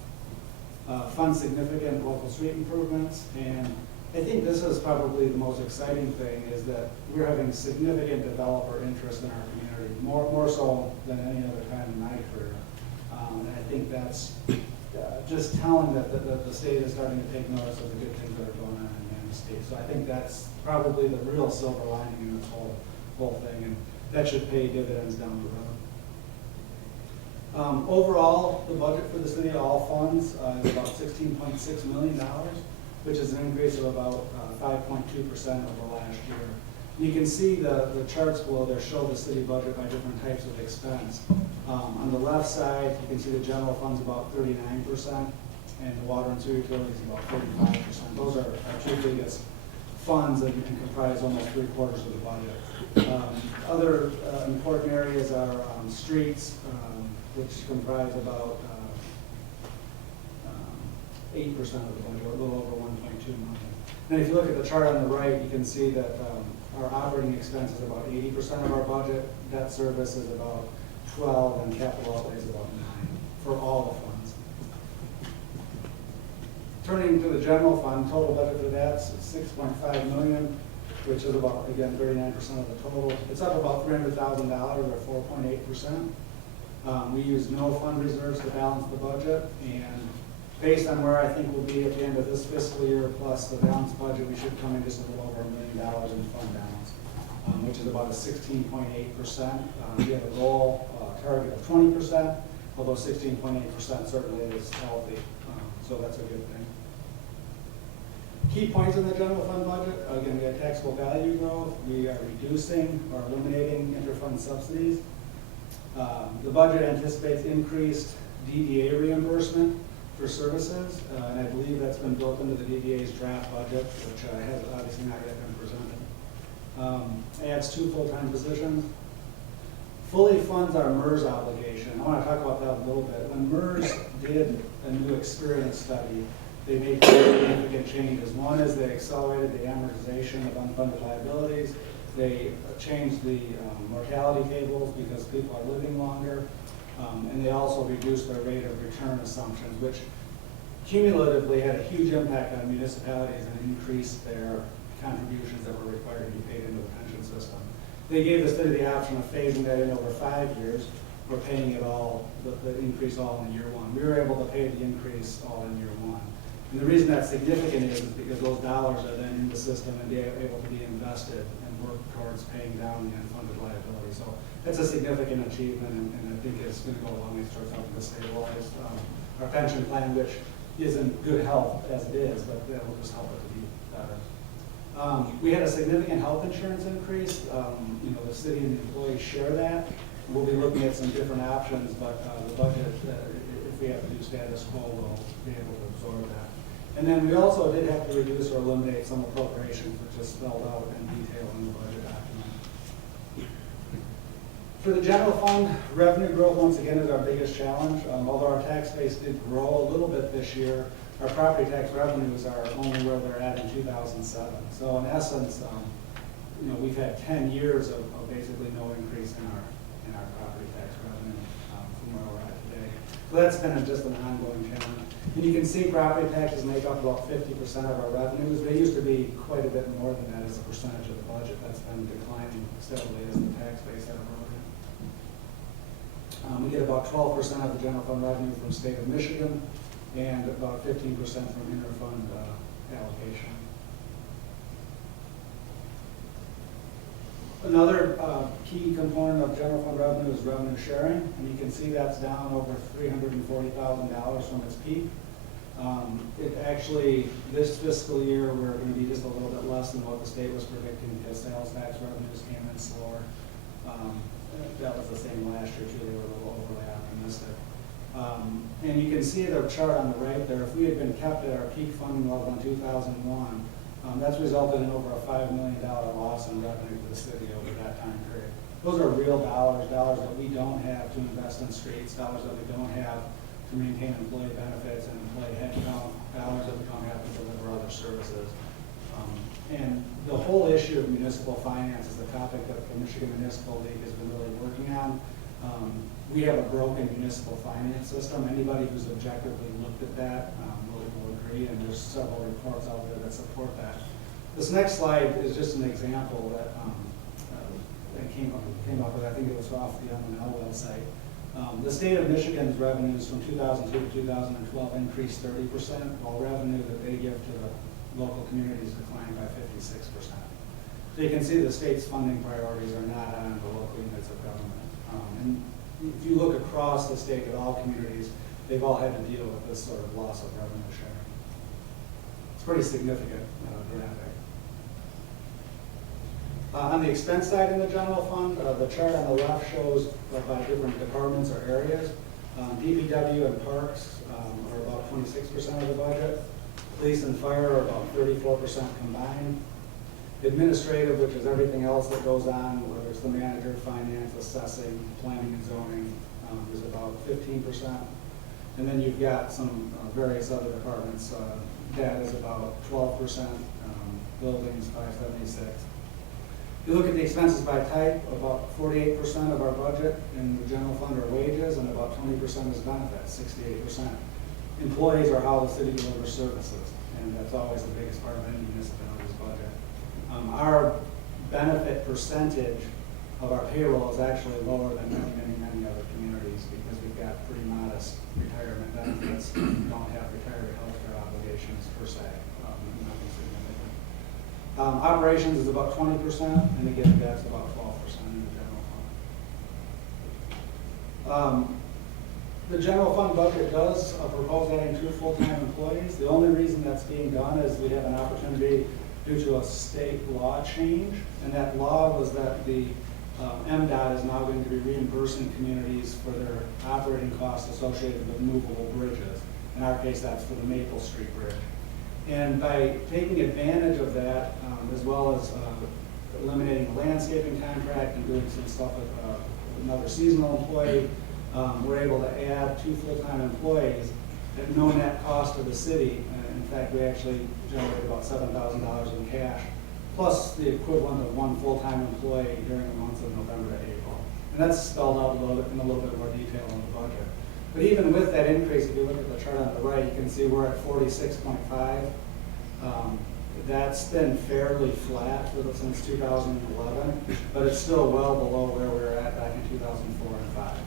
Funds significant local street improvements, and I think this is probably the most exciting thing, is that we're having significant developer interest in our community, more so than any other time in my career. And I think that's just telling that the state is starting to take notice of the good things that are going on in the state. So I think that's probably the real silver lining in this whole thing, and that should pay dividends down the road. Overall, the budget for the city, all funds, is about $16.6 million, which is an increase of about 5.2% over last year. You can see the charts below there show the city budget by different types of expense. On the left side, you can see the general fund's about 39%, and the water and sewer utilities about 45%. Those are our 2 biggest funds and comprise almost 3/4 of the budget. Other important areas are streets, which comprise about 8% of the budget, or a little over $1.2 million. And if you look at the chart on the right, you can see that our operating expense is about 80% of our budget, debt service is about 12%, and capital outlay is about 9% for all the funds. Turning to the general fund, total budget for that's $6.5 million, which is about, again, 39% of the total. It's up about $300,000 or 4.8%. We use no fund reserves to balance the budget, and based on where I think we'll be at the end of this fiscal year plus the balanced budget, we should come in just a little over $1 million in fund balance, which is about a 16.8%. We have a goal target of 20%, although 16.8% certainly is healthy, so that's a good thing. Key points in the general fund budget, again, we have taxable value growth. We are reducing or eliminating interfund subsidies. The budget anticipates increased DDA reimbursement for services, and I believe that's been built into the DDA's draft budget, which has obviously not yet been presented. Adds 2 full-time positions. Fully funds our MERS obligation. I want to talk about that a little bit. When MERS did a new experience study, they made significant changes. One is they accelerated the amortization of unfunded liabilities. They changed the mortality tables because people are living longer. And they also reduced their rate of return assumptions, which cumulatively had a huge impact on municipalities and increased their contributions that were required to be paid into the pension system. They gave the city the option of phasing that in over 5 years, or paying it all, the increase all in year 1. We were able to pay the increase all in year 1. And the reason that's significant is because those dollars are then in the system and they're able to be invested and work towards paying down the unfunded liability. So that's a significant achievement, and I think it's going to go a long way towards helping to stabilize our pension plan, which is in good health as it is, but that will just help it to be better. We had a significant health insurance increase. The city and the employees share that. We'll be looking at some different options, but the budget, if we have to do status quo, we'll be able to absorb that. And then we also did have to reduce or eliminate some appropriations, which is spelled out in detail in the budget document. For the general fund, revenue growth once again is our biggest challenge. Although our tax base did grow a little bit this year, our property tax revenues are only where they're at in 2007. So in essence, we've had 10 years of basically no increase in our property tax revenue from where we're at today. So that's been just an ongoing challenge. And you can see property taxes make up about 50% of our revenues. They used to be quite a bit more than that as a percentage of the budget. That's been declining steadily as the tax base has eroded. We get about 12% of the general fund revenue from the state of Michigan and about 15% from interfund allocation. Another key component of general fund revenue is revenue sharing, and you can see that's down over $340,000 from its peak. It actually, this fiscal year, we're going to be just a little bit less than what the state was predicting because sales tax revenues came in slower. That was the same last year too. They were a little overly optimistic. And you can see the chart on the right there. If we had been kept at our peak funding level in 2001, that's resulted in over a $5 million loss in revenue to the city over that time period. Those are real dollars that we don't have to invest in streets, dollars that we don't have to maintain employee benefits and employee headcount, dollars that we don't have to deliver other services. And the whole issue of municipal finance is a topic that the Michigan Municipal League has been really working on. We have a broken municipal finance system. Anybody who's objectively looked at that will agree, and there's several reports out there that support that. This next slide is just an example that came up with, I think it was off the M&L website. The state of Michigan's revenues from 2002 to 2012 increased 30%, while revenue that they give to the local communities declined by 56%. So you can see the state's funding priorities are not on the local units of government. And if you look across the state at all communities, they've all had to deal with this sort of loss of revenue sharing. It's pretty significant graphic. On the expense side in the general fund, the chart on the left shows by different departments or areas. DPW and parks are about 26% of the budget. Police and fire are about 34% combined. Administrative, which is everything else that goes on, whether it's the manager, finance, assessing, planning and zoning, is about 15%. And then you've got some various other departments. That is about 12%, buildings, 576. If you look at the expenses by type, about 48% of our budget in the general fund are wages, and about 20% is benefits, 68%. Employees are how the city delivers services, and that's always the biggest part of any municipality's budget. Our benefit percentage of our payroll is actually lower than many other communities because we've got pretty modest retirement benefits. We don't have retiree health care obligations per se, nothing significant. Operations is about 20%, and again, that's about 12% in the general fund. The general fund budget does propose adding 2 full-time employees. The only reason that's being done is we have an opportunity due to a state law change, and that law was that the MDOT is now going to be reimbursing communities for their operating costs associated with movable bridges. In our case, that's for the Maple Street Bridge. And by taking advantage of that, as well as eliminating a landscaping contract and doing some stuff with another seasonal employee, we're able to add 2 full-time employees at no net cost to the city. In fact, we actually generated about $7,000 in cash, plus the equivalent of 1 full-time employee during the months of November to April. And that's spelled out in a little bit more detail in the budget. But even with that increase, if you look at the chart on the right, you can see we're at 46.5. That's been fairly flat since 2011, but it's still well below where we were at back in 2004 and 5.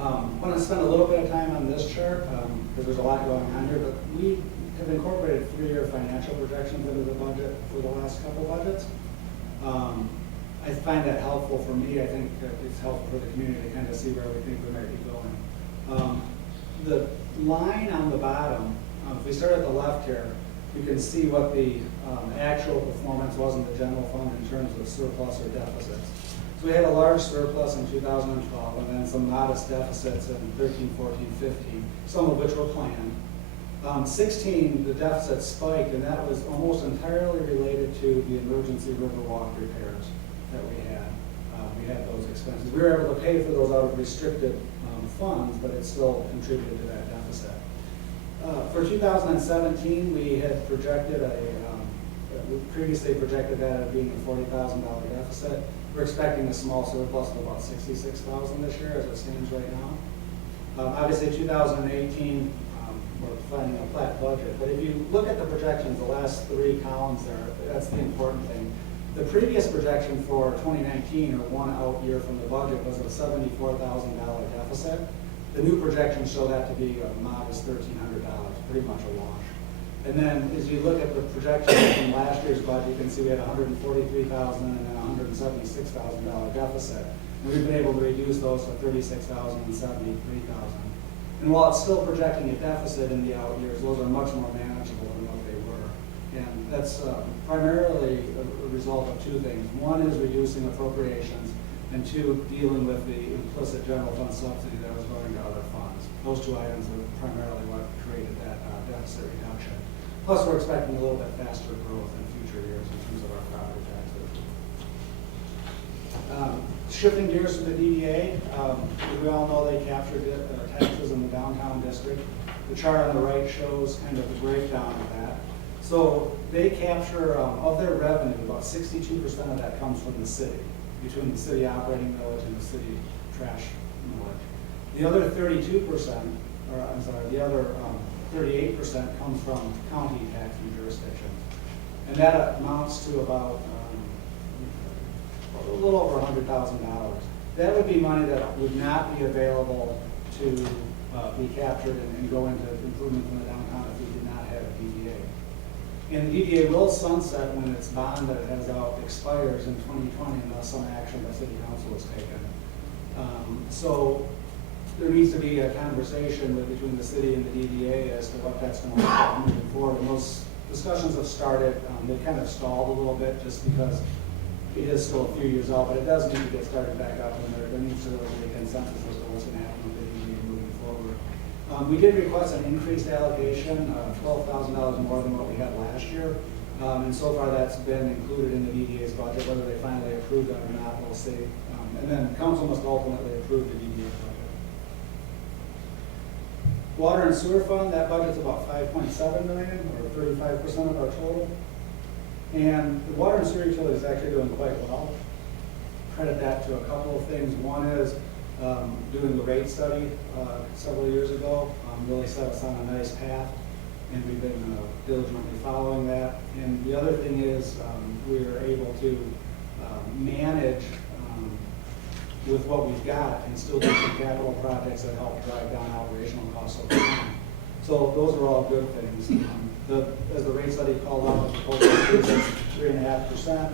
I'm going to spend a little bit of time on this chart because there's a lot going on here, but we have incorporated 3-year financial projections into the budget for the last couple budgets. I find that helpful for me. I think that it's helpful for the community to kind of see where we think we might be going. The line on the bottom, if we start at the left here, you can see what the actual performance was in the general fund in terms of surplus or deficits. So we had a large surplus in 2012 and then some modest deficits in 13, 14, 15, some of which were planned. 16, the deficit spiked, and that was almost entirely related to the emergency Riverwalk repairs that we had. We had those expenses. We were able to pay for those out of restricted funds, but it still contributed to that deficit. For 2017, we had projected we previously projected that as being a $40,000 deficit. We're expecting a small surplus of about $66,000 this year as it stands right now. Obviously, 2018, we're finding a flat budget. But if you look at the projections, the last 3 columns there, that's the important thing. The previous projection for 2019, or one out year from the budget, was a $74,000 deficit. The new projections show that to be a modest $1,300, pretty much a wash. And then as you look at the projections from last year's budget, you can see we had $143,000 and then $176,000 deficit. And we've been able to reduce those to $36,000 and $73,000. And while it's still projecting a deficit in the out years, those are much more manageable than what they were. And that's primarily a result of 2 things. One is reducing appropriations, and 2, dealing with the implicit general fund subsidy that was going to other funds. Those 2 items are primarily what created that deficit reduction. Plus, we're expecting a little bit faster growth in future years in terms of our property taxes. Shifting gears to the DDA, we all know they captured taxes in the downtown district. The chart on the right shows kind of the breakdown of that. So they capture, of their revenue, about 62% of that comes from the city, between the city operating millage and the city trash millage. The other 32%, or I'm sorry, the other 38% comes from county taxing jurisdictions. And that amounts to about a little over $100,000. That would be money that would not be available to be captured and go into improvement in the downtown if we did not have a DDA. And the DDA will sunset when its bond that it has out expires in 2020 unless some action by City Council is taken. So there needs to be a conversation between the city and the DDA as to what that's going to look like moving forward. And those discussions have started. They kind of stalled a little bit just because it is still a few years out, but it does need to get started back up, and there needs to really be a consensus as to what's going to happen with the DDA moving forward. We did request an increased allocation, $12,000 more than what we had last year, and so far that's been included in the DDA's budget. Whether they finally approved it or not, we'll see. And then council must ultimately approve the DDA budget. Water and sewer fund, that budget's about $5.7 million, or 35% of our total. And the water and sewer utility is actually doing quite well. Credit that to a couple of things. One is doing the rate study several years ago really set us on a nice path, and we've been diligently following that. And the other thing is we are able to manage with what we've got and still do some capital projects that help drive down operational costs over time. So those are all good things. As the rate study called out, the proposal increase is 3.5%,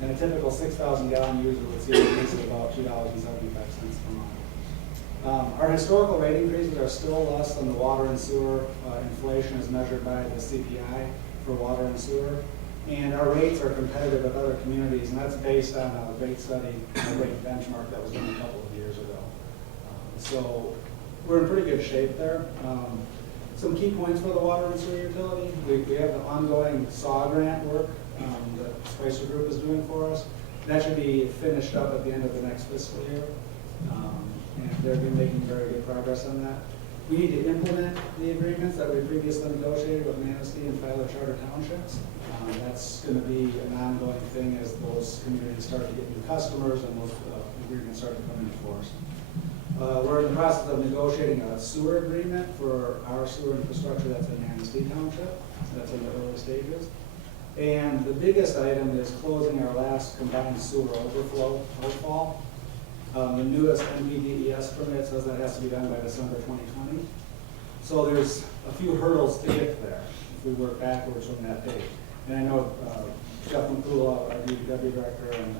and a typical 6,000 gallon user would see an increase of about $2.75 per month. Our historical rate increases are still less than the water and sewer inflation as measured by the CPI for water and sewer. And our rates are competitive with other communities, and that's based on a rate study, a rate benchmark that was done a couple of years ago. So we're in pretty good shape there. Some key points for the water and sewer utility. We have the ongoing SAW grant work that Spicer Group is doing for us. That should be finished up at the end of the next fiscal year. And they're been making very good progress on that. We need to implement the agreements that we previously negotiated with Manistee and Filer Charter Townships. That's going to be an ongoing thing as those communities start to get new customers and those agreements start to come into force. We're in the process of negotiating a sewer agreement for our sewer infrastructure that's in Manistee Township. That's in the early stages. And the biggest item is closing our last combined sewer overflow outfall. The newest NPDES permit says that has to be done by December 2020. So there's a few hurdles to get there if we work backwards from that date. And I know Jeff McCool, our DPW director, and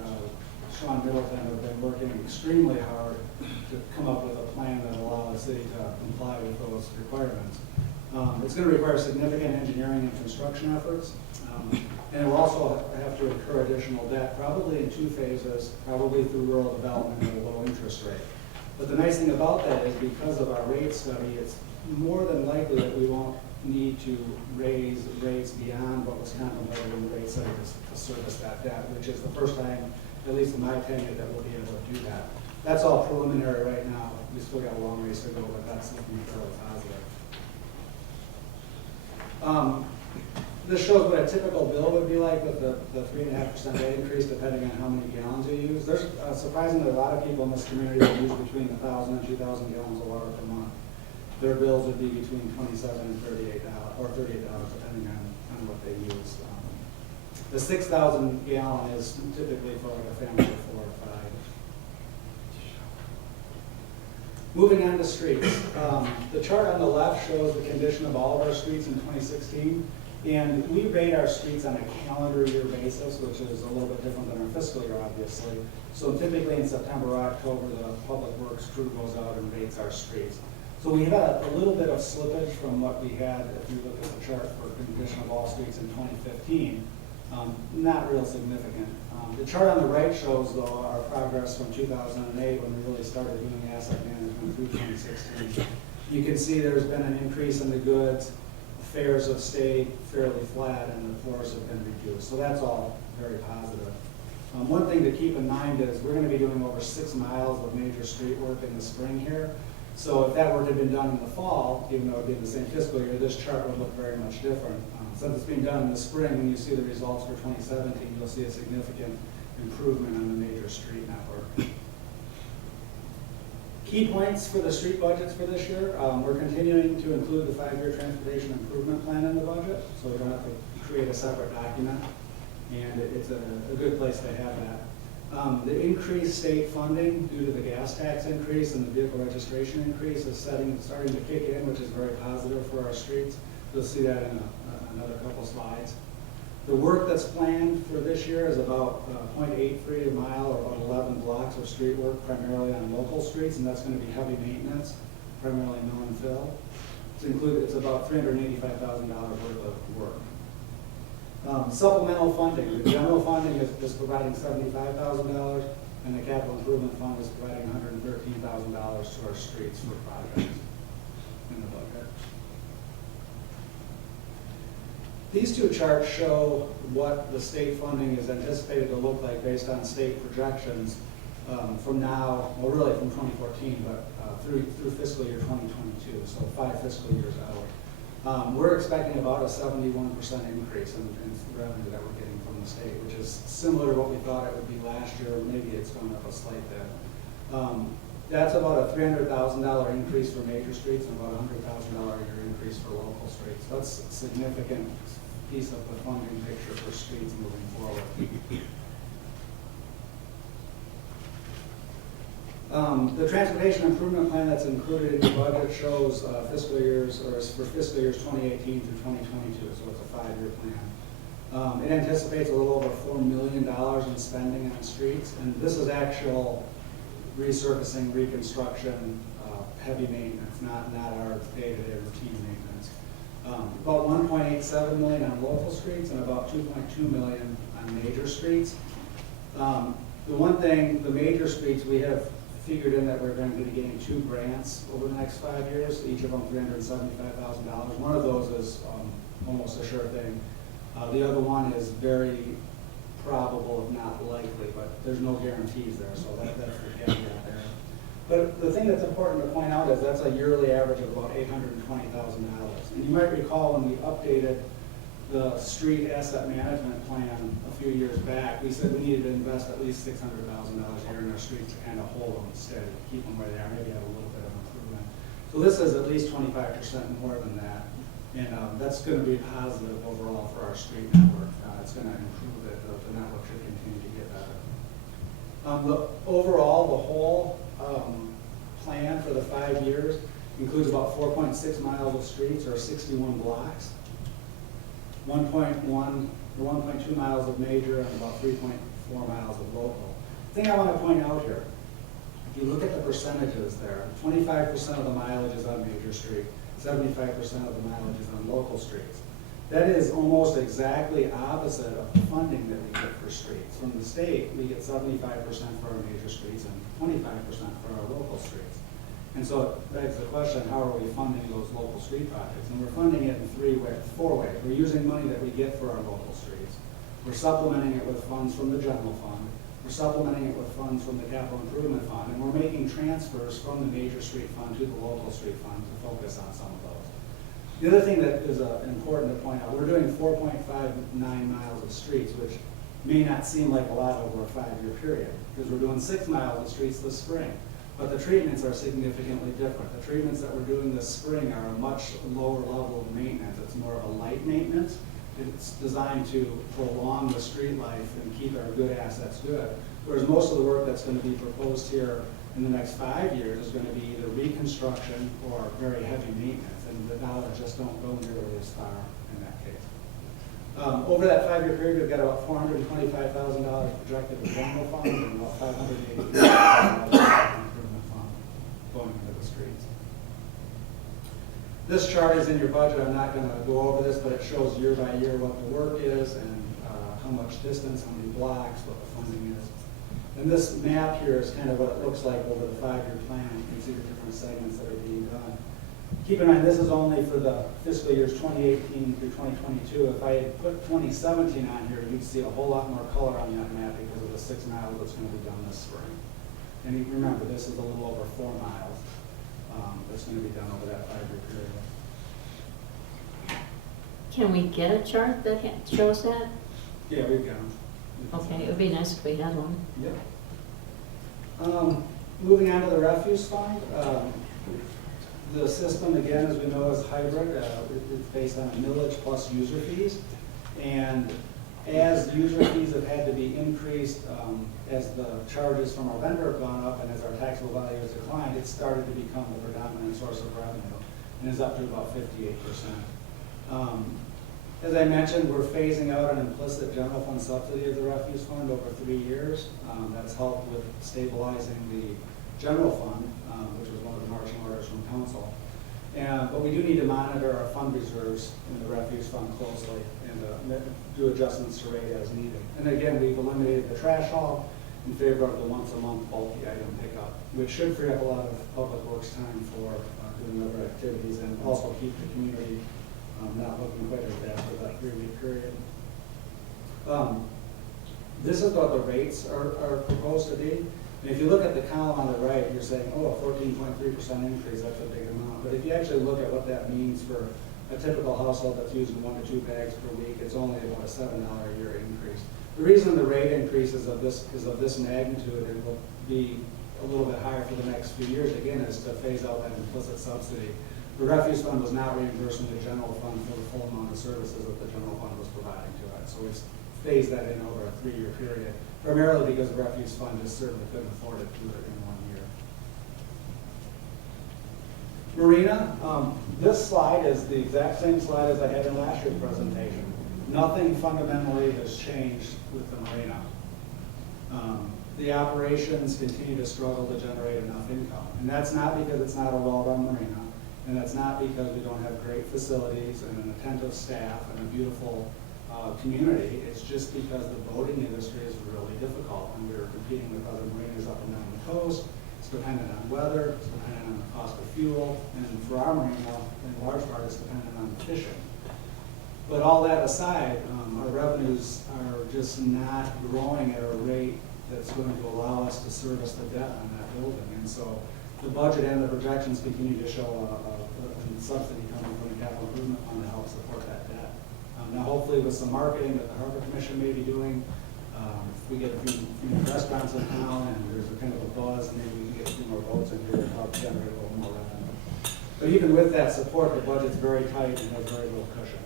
Sean Middleton have been working extremely hard to come up with a plan that will allow the city to comply with those requirements. It's going to require significant engineering and construction efforts. And it will also have to incur additional debt, probably in 2 phases, probably through rural development at a low interest rate. But the nice thing about that is because of our rate study, it's more than likely that we won't need to raise rates beyond what was contemplated in the rate study to service that debt, which is the first time, at least in my tenure, that we'll be able to do that. That's all preliminary right now. We still got a long ways to go, but that's looking fairly positive. This shows what a typical bill would be like with the 3.5% rate increase, depending on how many gallons you use. There's surprisingly a lot of people in this community that use between 1,000 and 2,000 gallons of water per month. Their bills would be between $27 and $38, or $38, depending on what they use. The 6,000 gallon is typically for like a family of 4 or 5. Moving on to streets. The chart on the left shows the condition of all of our streets in 2016. And we rate our streets on a calendar year basis, which is a little bit different than our fiscal year, obviously. So typically in September or October, the Public Works crew goes out and rates our streets. So we had a little bit of slippage from what we had, if you look at the chart for condition of all streets in 2015. Not real significant. The chart on the right shows, though, our progress from 2008 when we really started doing asset management through 2016. You can see there's been an increase in the goods. Fares have stayed fairly flat and the floors have been reduced. So that's all very positive. One thing to keep in mind is we're going to be doing over 6 miles of major street work in the spring here. So if that work had been done in the fall, even though it would be the same fiscal year, this chart would look very much different. Since it's being done in the spring, when you see the results for 2017, you'll see a significant improvement on the major street network. Key points for the street budgets for this year. We're continuing to include the 5-year transportation improvement plan in the budget, so we don't have to create a separate document, and it's a good place to have that. The increased state funding due to the gas tax increase and the vehicle registration increase is starting to kick in, which is very positive for our streets. You'll see that in another couple slides. The work that's planned for this year is about 0.83 a mile, or about 11 blocks of street work, primarily on local streets, and that's going to be heavy maintenance, primarily mill and fill. It's about $385,000 worth of work. Supplemental funding. The general funding is providing $75,000, and the capital improvement fund is providing $113,000 to our streets for projects in the budget. These 2 charts show what the state funding is anticipated to look like based on state projections from now, well really from 2014, but through fiscal year 2022, so 5 fiscal years out. We're expecting about a 71% increase in revenue that we're getting from the state, which is similar to what we thought it would be last year. Maybe it's gone up a slight bit. That's about a $300,000 increase for major streets and about a $100,000 a year increase for local streets. That's a significant piece of the funding picture for streets moving forward. The transportation improvement plan that's included in the budget shows fiscal years 2018 through 2022, so it's a 5-year plan. It anticipates a little over $4 million in spending on streets, and this is actual resurfacing, reconstruction, heavy maintenance, not our day-to-day routine maintenance. About $1.87 million on local streets and about $2.2 million on major streets. The one thing, the major streets, we have figured in that we're going to be getting 2 grants over the next 5 years, each of them $375,000. One of those is almost a sure thing. The other one is very probable, if not likely, but there's no guarantees there, so that's the caveat there. But the thing that's important to point out is that's a yearly average of about $820,000. And you might recall when we updated the street asset management plan a few years back, we said we needed to invest at least $600,000 a year in our streets to kind of hold them steady, keep them where they are, maybe have a little bit of improvement. So this is at least 25% more than that. And that's going to be positive overall for our street network. It's going to improve it. The network should continue to get better. Overall, the whole plan for the 5 years includes about 4.6 miles of streets, or 61 blocks, 1.1 or 1.2 miles of major, and about 3.4 miles of local. The thing I want to point out here, if you look at the percentages there, 25% of the mileage is on major street, 75% of the mileage is on local streets. That is almost exactly opposite of the funding that we get for streets. From the state, we get 75% for our major streets and 25% for our local streets. And so it begs the question, how are we funding those local street projects? And we're funding it in 4 ways. We're using money that we get for our local streets. We're supplementing it with funds from the general fund. We're supplementing it with funds from the capital improvement fund. And we're making transfers from the major street fund to the local street fund to focus on some of those. The other thing that is important to point out, we're doing 4.59 miles of streets, which may not seem like a lot over a 5-year period, because we're doing 6 miles of streets this spring. But the treatments are significantly different. The treatments that we're doing this spring are a much lower level of maintenance. It's more of a light maintenance. It's designed to prolong the street life and keep our good assets good. Whereas most of the work that's going to be proposed here in the next 5 years is going to be either reconstruction or very heavy maintenance. And the dollars just don't go nearly as far in that case. Over that 5-year period, we've got about $425,000 projected in general fund and about $580,000 improvement fund going into the streets. This chart is in your budget. I'm not going to go over this, but it shows year by year what the work is and how much distance, how many blocks, what the funding is. And this map here is kind of what it looks like over the 5-year plan. You can see the different segments that are being done. Keep in mind, this is only for the fiscal years 2018 through 2022. If I had put 2017 on here, you'd see a whole lot more color on that map because of the 6 miles that's going to be done this spring. And remember, this is a little over 4 miles that's going to be done over that 5-year period. Can we get a chart that shows that? Yeah, we've got them. Okay, it would be nice if we had one. Yep. Moving on to the refuse fund. The system, again, as we know, is hybrid. It's based on a millage plus user fees. And as user fees have had to be increased, as the charges from our vendor have gone up and as our taxable value has declined, it's started to become the predominant source of revenue and is up to about 58%. As I mentioned, we're phasing out an implicit general fund subsidy of the refuse fund over 3 years. That's helped with stabilizing the general fund, which was one of the marching orders from council. But we do need to monitor our fund reserves in the refuse fund closely and do adjustments to rate as needed. And again, we've eliminated the trash haul in favor of the once-a-month bulky item pickup, which should free up a lot of public works time for doing other activities and also keep the community not looking quite as bad for that 3-week period. This is what the rates are proposed to be. And if you look at the column on the right, you're saying, oh, a 14.3% increase, that's a big amount. But if you actually look at what that means for a typical household that's using 1 to 2 bags per week, it's only about a $7 a year increase. The reason the rate increase is of this magnitude and will be a little bit higher for the next few years, again, is to phase out that implicit subsidy. The refuse fund was not reimbursing the general fund for the full amount of services that the general fund was providing to it. So we phased that in over a 3-year period, primarily because the refuse fund just certainly couldn't afford it to do it in 1 year. Marina, this slide is the exact same slide as I had in last year's presentation. Nothing fundamentally has changed with the marina. The operations continue to struggle to generate enough income. And that's not because it's not a well-run marina. And that's not because we don't have great facilities and an attentive staff and a beautiful community. It's just because the boating industry is really difficult, and we're competing with other marinas up and down the coast. It's dependent on weather, it's dependent on the cost of fuel, and for our marina, in large part, it's dependent on fishing. But all that aside, our revenues are just not growing at a rate that's going to allow us to service the debt on that building. And so the budget and the projections continue to show a subsidy coming from the capital improvement fund to help support that debt. Now hopefully with some marketing that the Harbor Commission may be doing, if we get a few restaurants in town and there's a kind of a buzz, maybe we can get a few more boats in here and help generate a little more revenue. But even with that support, the budget's very tight and has very little cushion.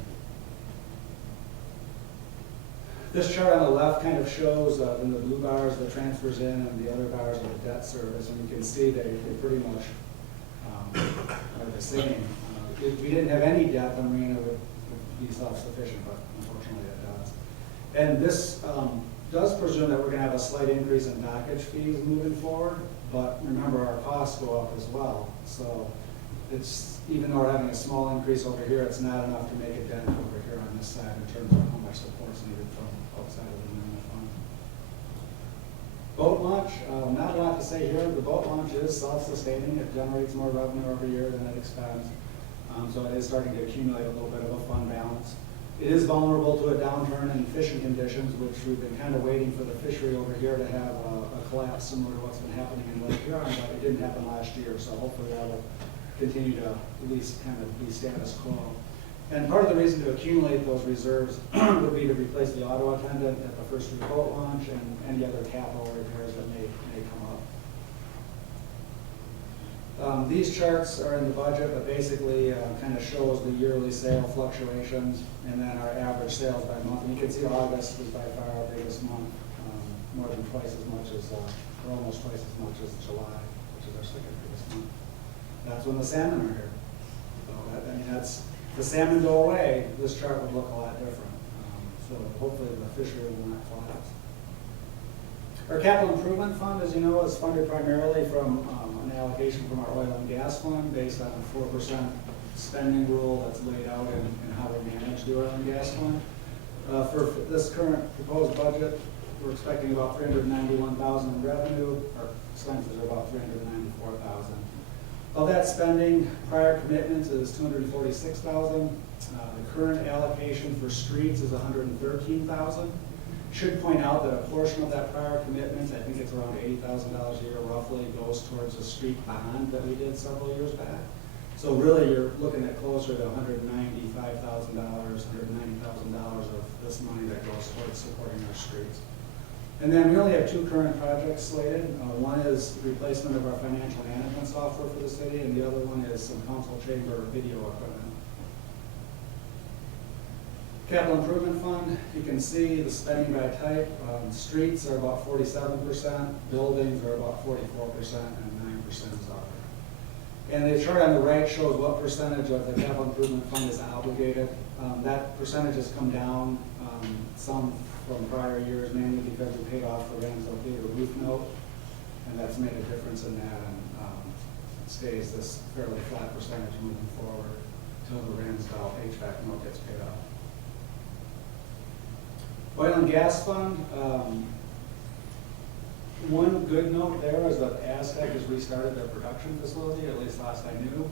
This chart on the left kind of shows in the blue bars the transfers in and the other bars are the debt service, and you can see they pretty much are the same. If we didn't have any debt, the marina would be self-sufficient, but unfortunately it does. And this does presume that we're going to have a slight increase in dockage fees moving forward, but remember our costs go up as well. So it's, even though we're having a small increase over here, it's not enough to make a dent over here on this side in terms of how much support is needed from outside of the marina fund. Boat launch, not a lot to say here. The boat launch is self-sustaining. It generates more revenue every year than it expends. So it is starting to accumulate a little bit of a fund balance. It is vulnerable to a downturn in fishing conditions, which we've been kind of waiting for the fishery over here to have a collapse similar to what's been happening in Lake Huron, but it didn't happen last year, so hopefully that will continue to at least kind of be status quo. And part of the reason to accumulate those reserves would be to replace the auto attendant at the first boat launch and any other capital repairs that may come up. These charts are in the budget, but basically kind of shows the yearly sale fluctuations and then our average sales by month. And you can see August was by far our biggest month, more than twice as much as, or almost twice as much as July, which is our second biggest month. That's when the salmon are here. So I mean, that's, the salmon go away, this chart would look a lot different. So hopefully the fishery will not collapse. Our capital improvement fund, as you know, is funded primarily from an allocation from our oil and gas fund based on a 4% spending rule that's laid out in how we manage the oil and gas fund. For this current proposed budget, we're expecting about $391,000 in revenue. Our expenses are about $394,000. Of that spending, prior commitments is $246,000. The current allocation for streets is $113,000. Should point out that a portion of that prior commitment, I think it's around $80,000 a year roughly, goes towards a street bond that we did several years back. So really you're looking at closer to $195,000, $190,000 of this money that goes towards supporting our streets. And then we only have two current projects slated. One is replacement of our financial management software for the city, and the other one is some council chamber video equipment. Capital Improvement Fund, you can see the spending by type. Streets are about 47%, buildings are about 44%, and 9% is other. And the chart on the right shows what percentage of the Capital Improvement Fund is obligated. That percentage has come down some from prior years, mainly because we paid off the Ramsdale Theater roof note, and that's made a difference in that, and it stays this fairly flat percentage moving forward until the Ramsdale HVAC note gets paid off. Oil and Gas Fund, one good note there is that Aztec has restarted their production facility, at least last I knew.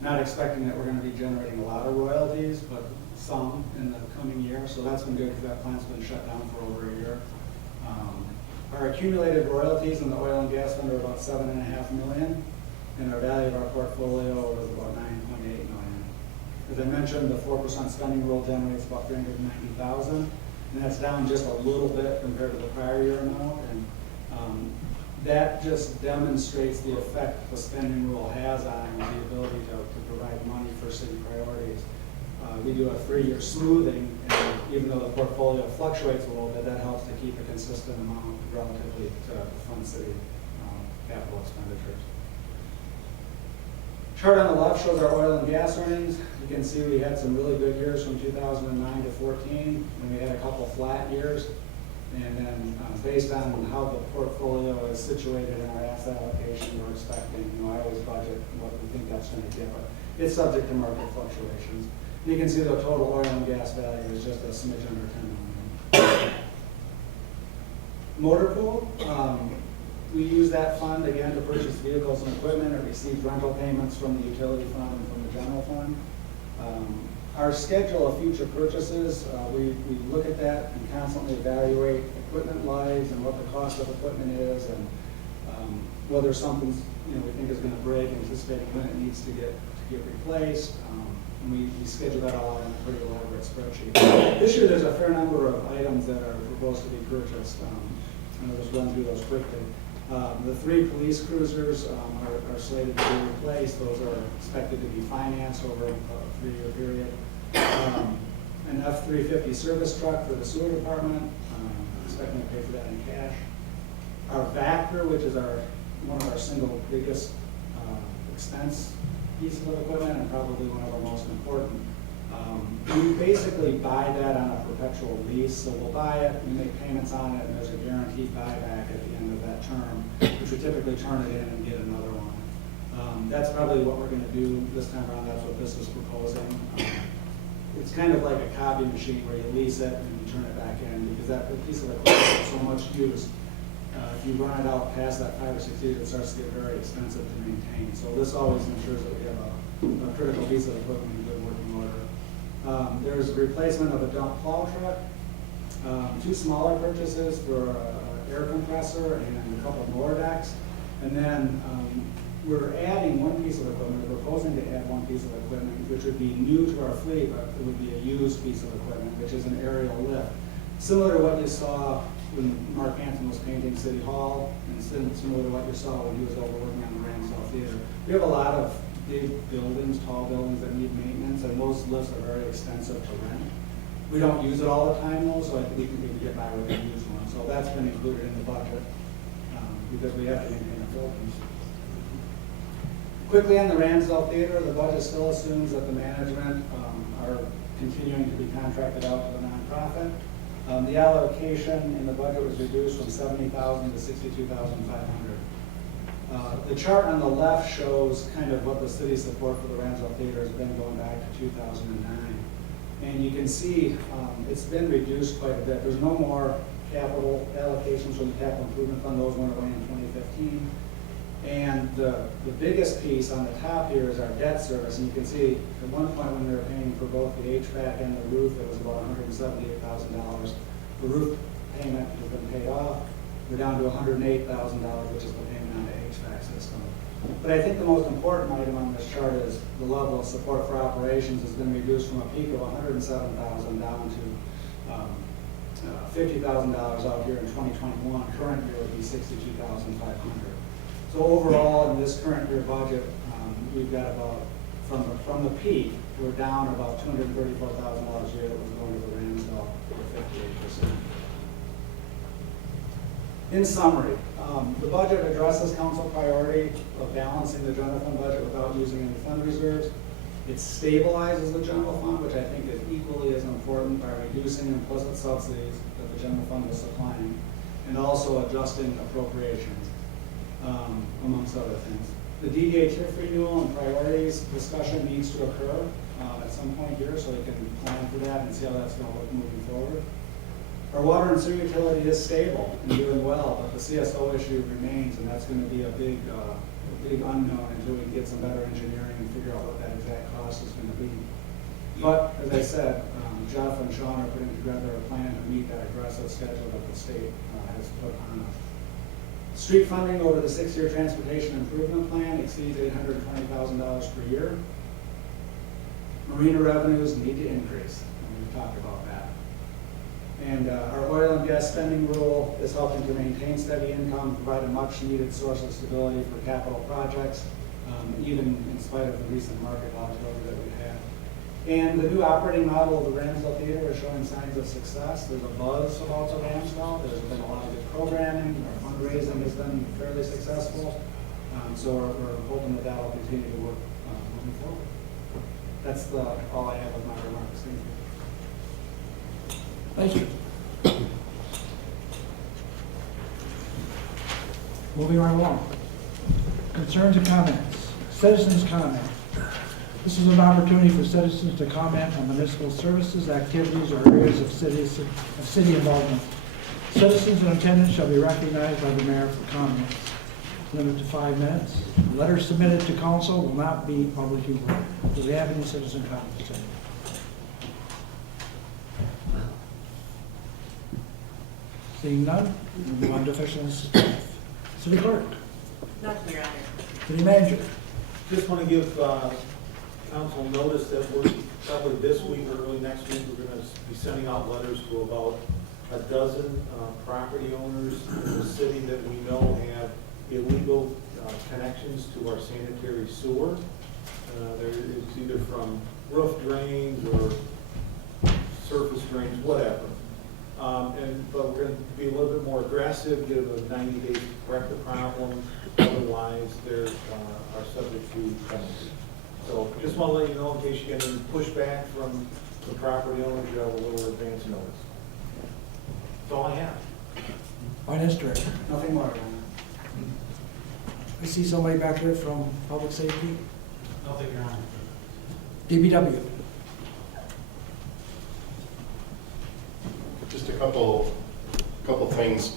Not expecting that we're going to be generating a lot of royalties, but some in the coming year, so that's been good because that plant's been shut down for over a year. Our accumulated royalties in the oil and gas fund are about $7.5 million, and our value of our portfolio is about $9.8 million. As I mentioned, the 4% spending rule generates about $390,000, and that's down just a little bit compared to the prior year amount, and that just demonstrates the effect the spending rule has on the ability to provide money for city priorities. We do a 3-year smoothing, and even though the portfolio fluctuates a little bit, that helps to keep a consistent amount relatively to fund city capital expenditures. Chart on the left shows our oil and gas earnings. You can see we had some really good years from 2009 to 14, and we had a couple flat years. And then based on how the portfolio is situated in our asset allocation, we're expecting, I always budget what we think that's going to give, but it's subject to market fluctuations. You can see the total oil and gas value is just a smidge under $10 million. Motor pool, We use that fund again to purchase vehicles and equipment. It receives rental payments from the utility fund and from the general fund. Our schedule of future purchases, we look at that and constantly evaluate equipment lives and what the cost of equipment is, and whether something's, we think is going to break, anticipating when it needs to get replaced. And we schedule that all out in a pretty elaborate spreadsheet. This year, there's a fair number of items that are proposed to be purchased. I'll just run through those quickly. The 3 police cruisers are slated to be replaced. Those are expected to be financed over a 3-year period. An F-350 service truck for the sewer department, expecting to pay for that in cash. Our Vector, which is one of our single biggest expense pieces of equipment and probably one of our most important. We basically buy that on a perpetual lease, so we'll buy it, we make payments on it, and there's a guaranteed buyback at the end of that term, which we typically turn it in and get another one. That's probably what we're going to do this time around. That's what this is proposing. It's kind of like a copy machine where you lease it and you turn it back in, because that piece of equipment is so much used. If you run it out past that 5 or 6 years, it starts to get very expensive to maintain. So this always ensures that we have a critical piece of equipment in good working order. There's a replacement of a dump plow truck, 2 smaller purchases for an air compressor and a couple of Nordex. And then we're adding one piece of equipment, we're proposing to add one piece of equipment, which would be new to our fleet, but it would be a used piece of equipment, which is an aerial lift. Similar to what you saw when Mark Hanson was painting City Hall, and similar to what you saw when he was over working on the Ramsdell Theater. We have a lot of big buildings, tall buildings that need maintenance, and those lifts are very expensive to rent. We don't use it all the time though, so I think we can maybe get by with a used one. So that's been included in the budget, because we have to maintain the buildings. Quickly on the Ramsdell Theater, the budget still assumes that the management are continuing to be contracted out to the nonprofit. The allocation in the budget was reduced from $70,000 to $62,500. The chart on the left shows kind of what the city's support for the Ramsdell Theater has been going back to 2009. And you can see it's been reduced quite a bit. There's no more capital allocations from the capital improvement fund. Those went away in 2015. And the biggest piece on the top here is our debt service. And you can see at one point when we were paying for both the HVAC and the roof, it was about $178,000. The roof payment has been paid off. We're down to $108,000, which is the payment on the HVAC system. But I think the most important item on this chart is the level of support for operations has been reduced from a peak of $107,000 down to $50,000 out here in 2021. Current year would be $62,500. So overall, in this current year budget, we've got about, from the peak, we're down about $234,000 a year that was going to the Ramsdell for 58%. In summary, the budget addresses council priority of balancing the general fund budget without using any fund reserves. It stabilizes the general fund, which I think is equally as important by reducing implicit subsidies that the general fund is supplying, and also adjusting appropriations. Amongst other things. The DDA TIF renewal and priorities discussion needs to occur at some point here, so we can plan for that and see how that's going to look moving forward. Our water and sewer utility is stable and doing well, but the CSO issue remains, and that's going to be a big unknown until we get some better engineering and figure out what that exact cost is going to be. But as I said, Jeff and Sean are putting together a plan to meet that aggressive schedule that the state has put on us. Street funding over the 6-year transportation improvement plan exceeds $820,000 per year. Marina revenues need to increase, and we've talked about that. And our oil and gas spending rule is helping to maintain steady income, provide a much needed source of stability for capital projects, even in spite of the recent market volatility that we've had. And the new operating model of the Ramsdell Theater is showing signs of success. There's a buzz about the Ramsdell. There's been a lot of good programming. Our fundraising has been fairly successful. So we're hoping that will continue to work moving forward. That's all I have with my remarks. Thank you. Thank you. Moving right along. Concerns and comments. Citizens' comment. This is an opportunity for citizens to comment on municipal services, activities, or areas of city involvement. Citizens in attendance shall be recognized by the mayor for comment. Limit to 5 minutes. Letters submitted to council will not be publicly read. Do we have any citizen comments today? Seeing none, we'll move on to officials. City clerk, Nothing, Your Honor. city manager. Just want to give council notice that we're, probably this week or early next week, we're going to be sending out letters to about a dozen property owners in the city that we know have illegal connections to our sanitary sewer. There is either from roof drains or surface drains, whatever. But we're going to be a little bit more aggressive, give them 90 days to correct the problem. Otherwise, they are subject to penalty. So just want to let you know, in case you get any pushback from the property owners, you have a little advance notice. That's all I have. Finance director. Nothing more, Your Honor. I see somebody back there from public safety. Nothing, Your Honor. DPW. Just a couple things.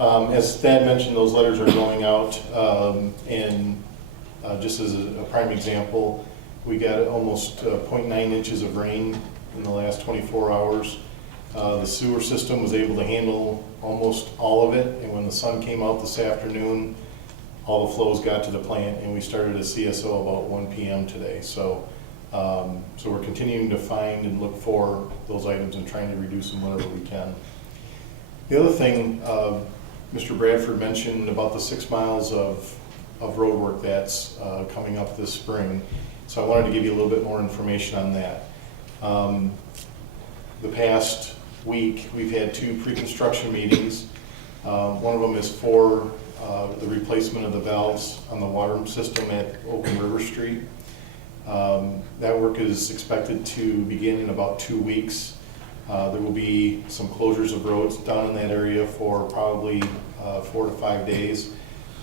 As Thad mentioned, those letters are going out, and just as a prime example, we got almost 0.9 inches of rain in the last 24 hours. The sewer system was able to handle almost all of it, and when the sun came out this afternoon, all the flows got to the plant, and we started a CSO about 1 p.m. today. So we're continuing to find and look for those items and trying to reduce them whenever we can. The other thing, Mr. Bradford mentioned about the 6 miles of road work that's coming up this spring. So I wanted to give you a little bit more information on that. The past week, we've had 2 pre-construction meetings. One of them is for the replacement of the valves on the water system at Open River Street. That work is expected to begin in about 2 weeks. There will be some closures of roads down in that area for probably 4 to 5 days.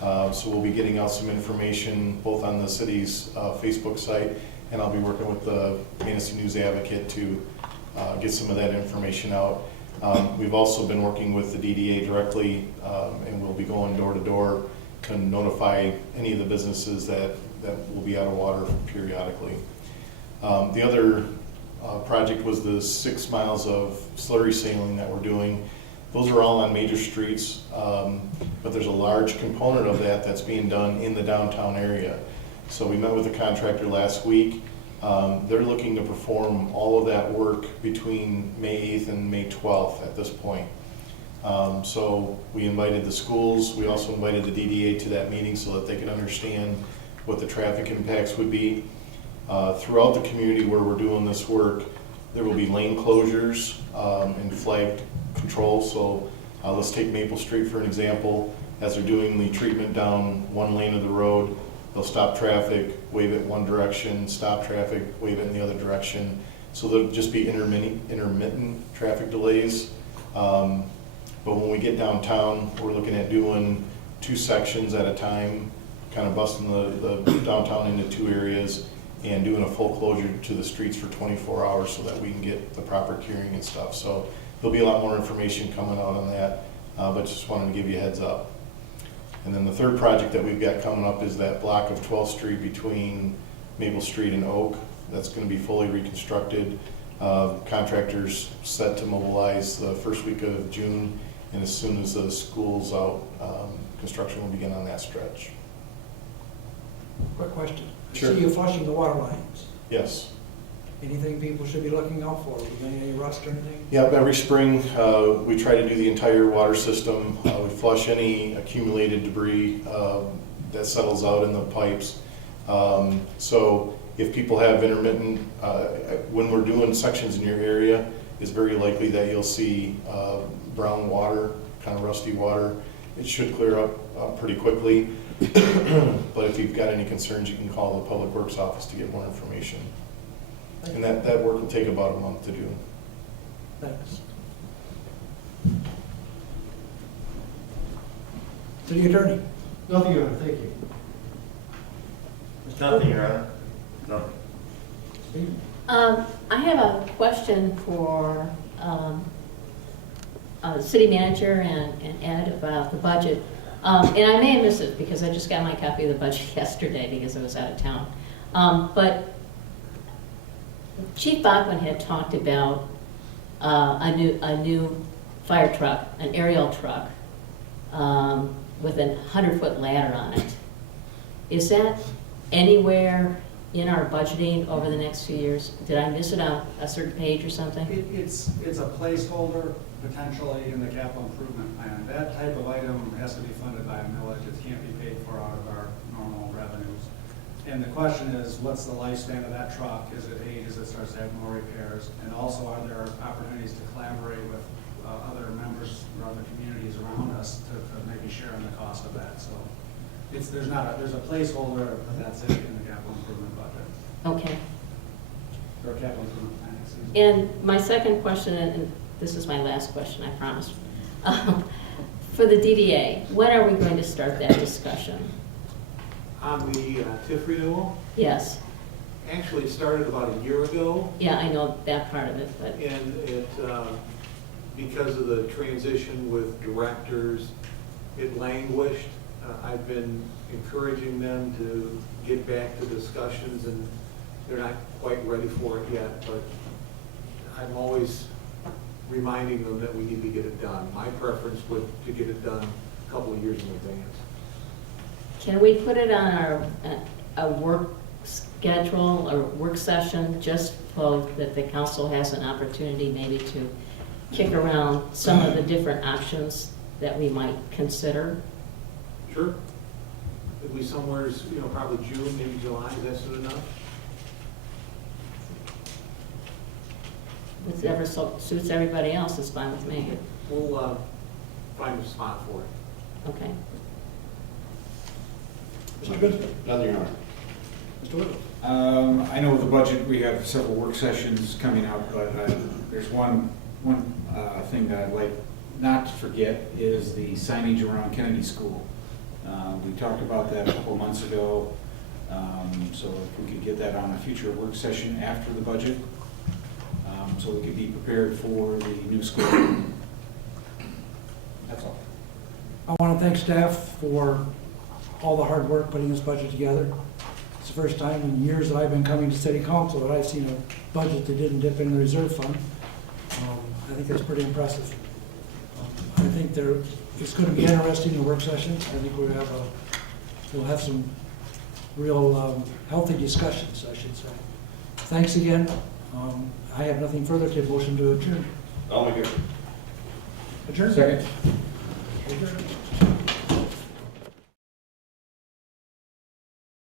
So we'll be getting out some information both on the city's Facebook site, and I'll be working with the Manistee News Advocate to get some of that information out. We've also been working with the DDA directly, and we'll be going door to door to notify any of the businesses that will be out of water periodically. The other project was the 6 miles of slurry sealing that we're doing. Those are all on major streets, but there's a large component of that that's being done in the downtown area. So we met with the contractor last week. They're looking to perform all of that work between May 8th and May 12th at this point. So we invited the schools. We also invited the DDA to that meeting so that they could understand what the traffic impacts would be. Throughout the community where we're doing this work, there will be lane closures and flagged control. So let's take Maple Street for an example. As they're doing the treatment down one lane of the road, they'll stop traffic, wave it one direction, stop traffic, wave it in the other direction. So there'll just be intermittent traffic delays. But when we get downtown, we're looking at doing 2 sections at a time, kind of busting the downtown into 2 areas and doing a full closure to the streets for 24 hours so that we can get the proper curing and stuff. So there'll be a lot more information coming out on that, but just wanted to give you a heads up. And then the third project that we've got coming up is that block of 12th Street between Maple Street and Oak. That's going to be fully reconstructed. Contractors set to mobilize the first week of June, and as soon as the school's out, construction will begin on that stretch. Quick question. Sure. See you flushing the water lines. Yes. Anything people should be looking out for? Any rust or anything? Yep, every spring we try to do the entire water system. We flush any accumulated debris that settles out in the pipes. So if people have intermittent, when we're doing sections in your area, it's very likely that you'll see brown water, kind of rusty water. It should clear up pretty quickly. But if you've got any concerns, you can call the Public Works office to get more information. And that work will take about a month to do. Thanks. City Attorney. Nothing, Your Honor, thank you. Nothing, Your Honor. Nothing. Steve? I have a question for city manager and Ed about the budget. And I may have missed it because I just got my copy of the budget yesterday because I was out of town. But Chief Bachman had talked about a new fire truck, an aerial truck, with a 100-foot ladder on it. Is that anywhere in our budgeting over the next few years? Did I miss it on a certain page or something? It's a placeholder potentially in the capital improvement plan. That type of item has to be funded by a millage. It can't be paid for out of our normal revenues. And the question is, what's the lifespan of that truck? Is it age, as it starts to have more repairs? And also, are there opportunities to collaborate with other members or other communities around us to maybe share in the cost of that? So there's a placeholder, but that's it in the capital improvement budget, Okay. or capital improvement plan, excuse me. And my second question, and this is my last question, I promise. For the DDA, when are we going to start that discussion? On the TIF renewal, Yes, actually it started about a year ago, yeah, I know that part of it, but, and it, because of the transition with directors, it languished. I've been encouraging them to get back to discussions, and they're not quite ready for it yet, but I'm always reminding them that we need to get it done. My preference would to get it done a couple of years in advance. can we put it on a work schedule or work session, just so that the council has an opportunity maybe to kick around some of the different options that we might consider? Sure. It'll be somewhere, probably June, maybe July. Is that soon enough? Whichever suits everybody else is fine with me. We'll find a spot for it. Okay. Mr. Good? None, Your Honor. Mr. Whittle? I know the budget, we have several work sessions coming up, but there's one thing that I'd like not to forget is the signage around Kennedy School. We talked about that a couple months ago, so if we could get that on a future work session after the budget, so we could be prepared for the new school. That's all. I want to thank staff for all the hard work putting this budget together. It's the first time in years that I've been coming to city council that I've seen a budget that didn't dip in the reserve fund. I think that's pretty impressive. I think it's going to be interesting in work sessions. I think we'll have some real healthy discussions, I should say. Thanks again. I have nothing further to motion to adjourn. I'll make it. Adjourn. Second. Adjourn.